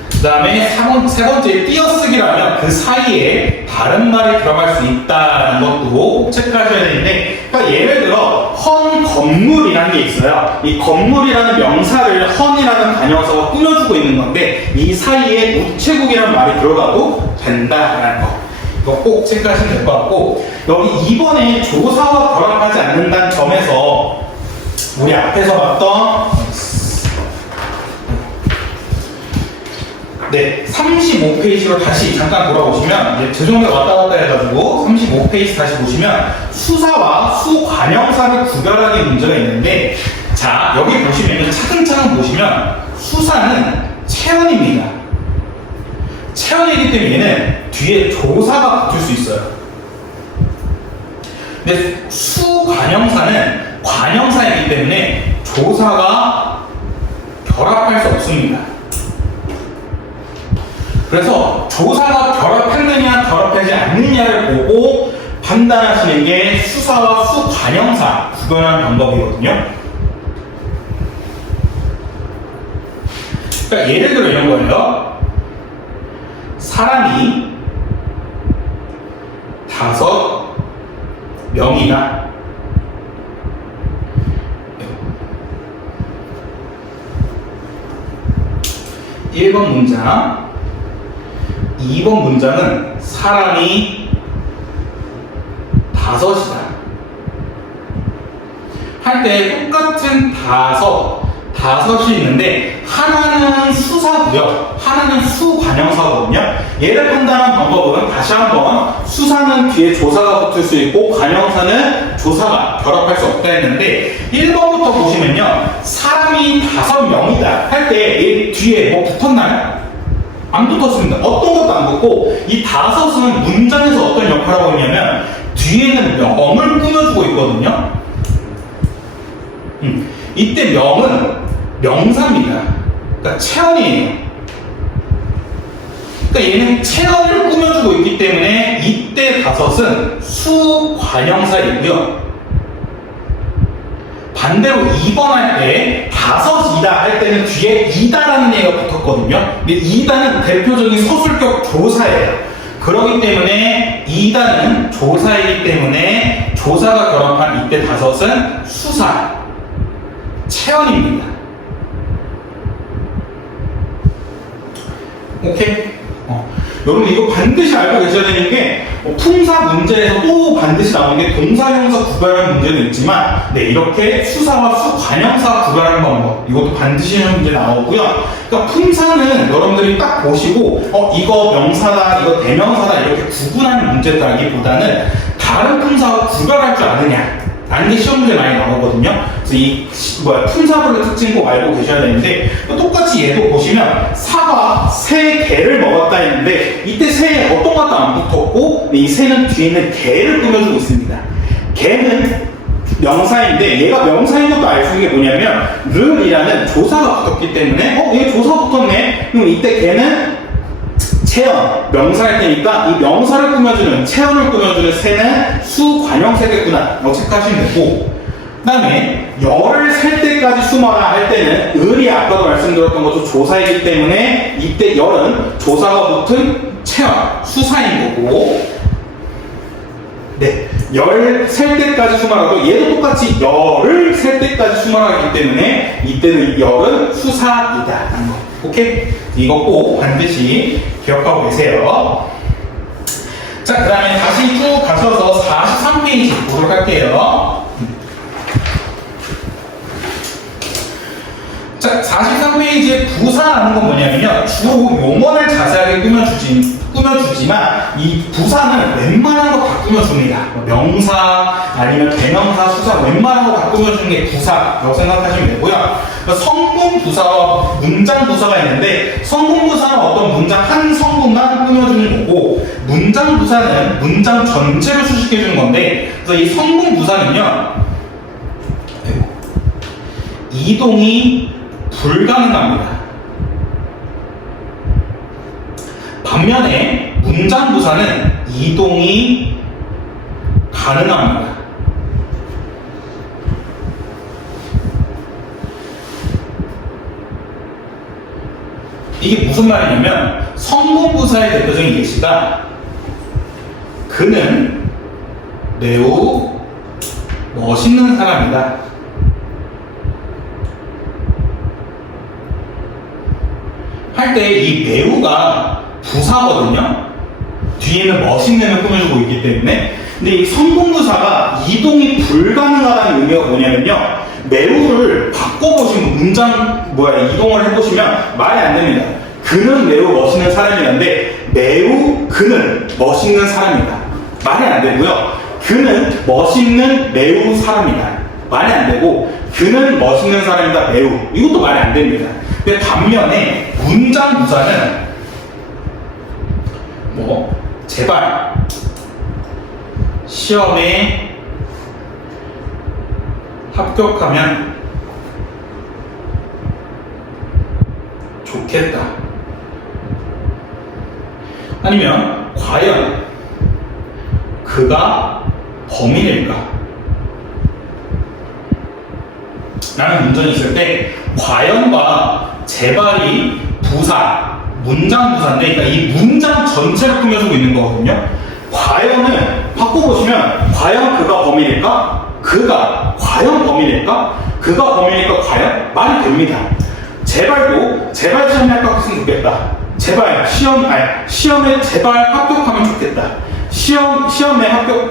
그 다음에 세 번째, 띄어쓰기라면 그 사이에 다른 말이 들어갈 수 있다는 것도 꼭 체크하셔야 되는데, 그러니까 예를 들어 헌 건물이라는 게 있어요. 이 건물이라는 명사를 헌이라는 관형사가 꾸며주고 있는 건데, 이 사이에 우체국이라는 말이 들어가도 된다라는 거, 이거 꼭 체크하시면 될 것 같고, 여기 2번에 조사와 결합하지 않는다는 점에서 우리 앞에서 봤던 35페이지로 다시 잠깐 돌아오시면, 죄송해요, 왔다 갔다 해가지고 35페이지 다시 보시면 수사와 수관형사를 구별하는 문제가 있는데, 자, 여기 보시면 차근차근 보시면 수사는 체언입니다. 체언이기 때문에 얘는 뒤에 조사가 붙을 수 있어요. 근데 수관형사는 관형사이기 때문에 조사가 결합할 수 없습니다. 그래서 조사가 결합했느냐 결합하지 않느냐를 보고 판단하시는 게 수사와 수관형사 구별하는 방법이거든요. 그러니까 예를 들어 이런 거예요. 사람이 5명이다. 1번 문장, 2번 문장은 사람이 5이다. 할 때 똑같은 5이 있는데, 하나는 수사고요, 하나는 수관형사거든요. 얘를 판단하는 방법은 다시 한번, 수사는 뒤에 조사가 붙을 수 있고 관형사는 조사가 결합할 수 없다 했는데, 1번부터 보시면요, 사람이 5명이다 할 때 뒤에 뭐 붙었나요? 안 붙었습니다. 어떤 것도 안 붙고, 이 5은 문장에서 어떤 역할을 하고 있냐면 뒤에는 명을 꾸며주고 있거든요. 이때 명은 명사입니다. 그러니까 체언이에요. 그러니까 얘는 체언을 꾸며주고 있기 때문에 이때 5은 수관형사이고요. 반대로 2번 할 때 5이다 할 때는 뒤에 이다라는 얘기가 붙었거든요. 근데 이다는 대표적인 서술격 조사예요. 그렇기 때문에 이다는 조사이기 때문에 조사가 결합한 이때 5은 수사, 체언입니다. 오케이? 여러분 이거 반드시 알고 계셔야 되는 게, 품사 문제에서 또 반드시 나오는 게 동사, 형용사 구별하는 문제도 있지만, 이렇게 수사와 수관형사 구별하는 방법, 이것도 반드시 문제 나오고요. 그러니까 품사는 여러분들이 딱 보시고 이거 명사다, 이거 대명사다 이렇게 구분하는 문제라기보다는 다른 품사와 구별할 줄 아느냐 라는 게 시험 문제 많이 나오거든요. 그래서 이 품사별의 특징 꼭 알고 계셔야 되는데, 똑같이 얘도 보시면 사과 3개를 먹었다 했는데, 이때 새에 어떤 것도 안 붙었고, 이 새는 뒤에 있는 개를 꾸며주고 있습니다. 개는 명사인데, 얘가 명사인 것도 알 수 있는 게 뭐냐면 르이라는 조사가 붙었기 때문에 얘 조사 붙었네? 그럼 이때 개는 체언, 명사일 테니까 이 명사를 꾸며주는, 체언을 꾸며주는 새는 수관형새겠구나 라고 체크하시면 되고, 그 다음에 열을 셀 때까지 숨어라 할 때는 을이 아까도 말씀드렸던 것처럼 조사이기 때문에 이때 열은 조사가 붙은 체언, 수사인 거고, 네, 열 셀 때까지 숨어라도 얘도 똑같이 열을 셀 때까지 숨어라 하기 때문에 이때는 열은 수사이다 라는 거. 오케이? 이거 꼭 반드시 기억하고 계세요. 자, 그 다음에 다시 쭉 가셔서 43페이지 보도록 할게요. 자, 43페이지에 부사라는 건 뭐냐면요, 주로 용어를 자세하게 꾸며주지만 이 부사는 웬만한 거 다 꾸며줍니다. 명사 아니면 대명사, 수사 웬만한 거 다 꾸며주는 게 부사라고 생각하시면 되고요. 성분 부사와 문장 부사가 있는데, 성분 부사는 어떤 문장 한 성분만 꾸며주는 거고, 문장 부사는 문장 전체를 수식해주는 건데, 그래서 이 성분 부사는요, 이동이 불가능합니다. 반면에 문장 부사는 이동이 가능합니다. 이게 무슨 말이냐면, 성분 부사의 대표적인 예시가 그는 매우 멋있는 사람이다. 할 때 이 매우가 부사거든요. 뒤에는 멋있는을 꾸며주고 있기 때문에. 근데 이 성분부사가 이동이 불가능하다는 의미가 뭐냐면요, 매우를 바꿔보시면 이동을 해보시면 말이 안 됩니다. 그는 매우 멋있는 사람이란데 매우 그는 멋있는 사람이다. 말이 안 되고요. 그는 멋있는 매우 사람이다. 말이 안 되고, 그는 멋있는 사람이다 매우, 이것도 말이 안 됩니다. 근데 반면에 문장 부사는 제발 시험에 합격하면 좋겠다. 아니면 과연 그가 범인일까? 라는 문장이 있을 때 과연과 제발이 부사, 문장 부사인데, 그러니까 이 문장 전체를 꾸며주고 있는 거거든요. 과연은 바꿔보시면 과연 그가 범인일까? 그가 과연 범인일까? 그가 범인일까? 과연? 말이 됩니다. 제발도 제발 시험에 합격했으면 좋겠다. 제발 시험에 제발 합격하면 좋겠다. 시험에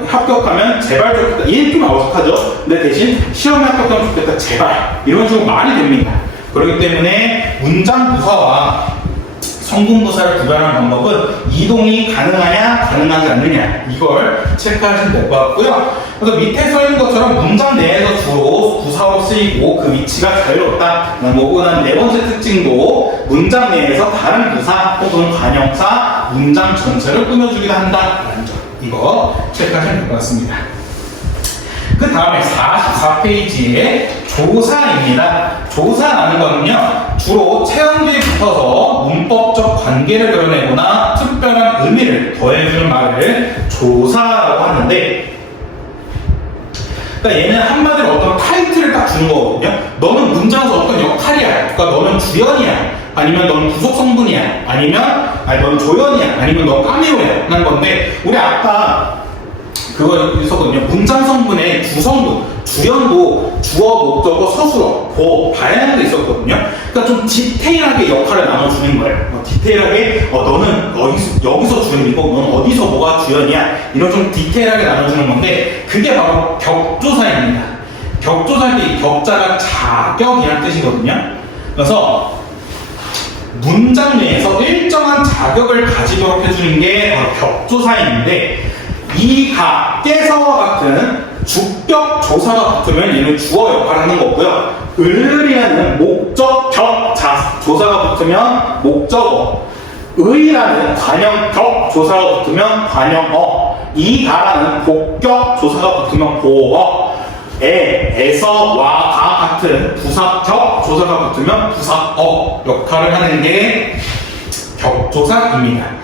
합격하면 제발 좋겠다. 이 좀 어색하죠? 근데 대신 시험에 합격하면 좋겠다. 제발. 이런 식으로 말이 됩니다. 그렇기 때문에 문장 부사와 성분 부사를 구별하는 방법은 이동이 가능하냐, 가능하지 않느냐, 이걸 체크하시면 될 것 같고요. 그래서 밑에 써 있는 것처럼 문장 내에서 주로 부사로 쓰이고 그 위치가 자유롭다는 거고, 난 네 번째 특징도 문장 내에서 다른 부사 혹은 관형사, 문장 전체를 꾸며주기도 한다라는 점, 이거 체크하시면 될 것 같습니다. 그 다음에 44페이지에 조사입니다. 조사라는 거는요, 주로 체험지에 붙어서 문법적 관계를 그려내거나 특별한 의미를 더해주는 말을 조사라고 하는데, 그러니까 얘는 한마디로 어떤 타이틀을 딱 주는 거거든요. 너는 문장에서 어떤 역할이야. 그러니까 너는 주연이야. 아니면 너는 부속 성분이야. 너는 조연이야. 아니면 너는 카메오야. 하는 건데, 우리 아까 그거 있었거든요. 문장 성분의 주성분, 주연도 주어, 목적어, 서술어, 다양한 게 있었거든요. 그러니까 좀 디테일하게 역할을 나눠주는 거예요. 디테일하게 너는 여기서 주연이고 너는 어디서 뭐가 주연이야, 이런 좀 디테일하게 나눠주는 건데, 그게 바로 격조사입니다. 격조사할 때 이 격자가 자격이라는 뜻이거든요. 그래서 문장 내에서 일정한 자격을 가지도록 해주는 게 격조사인데, 이 께서와 같은 주격 조사가 붙으면 얘는 주어 역할을 하는 거고요. 을이라는 목적격 조사가 붙으면 목적어, 의라는 관형격 조사가 붙으면 관형어, 이가라는 복격 조사가 붙으면 보어, 에서, 와, 가 같은 부사격 조사가 붙으면 부사어 역할을 하는 게 격조사입니다.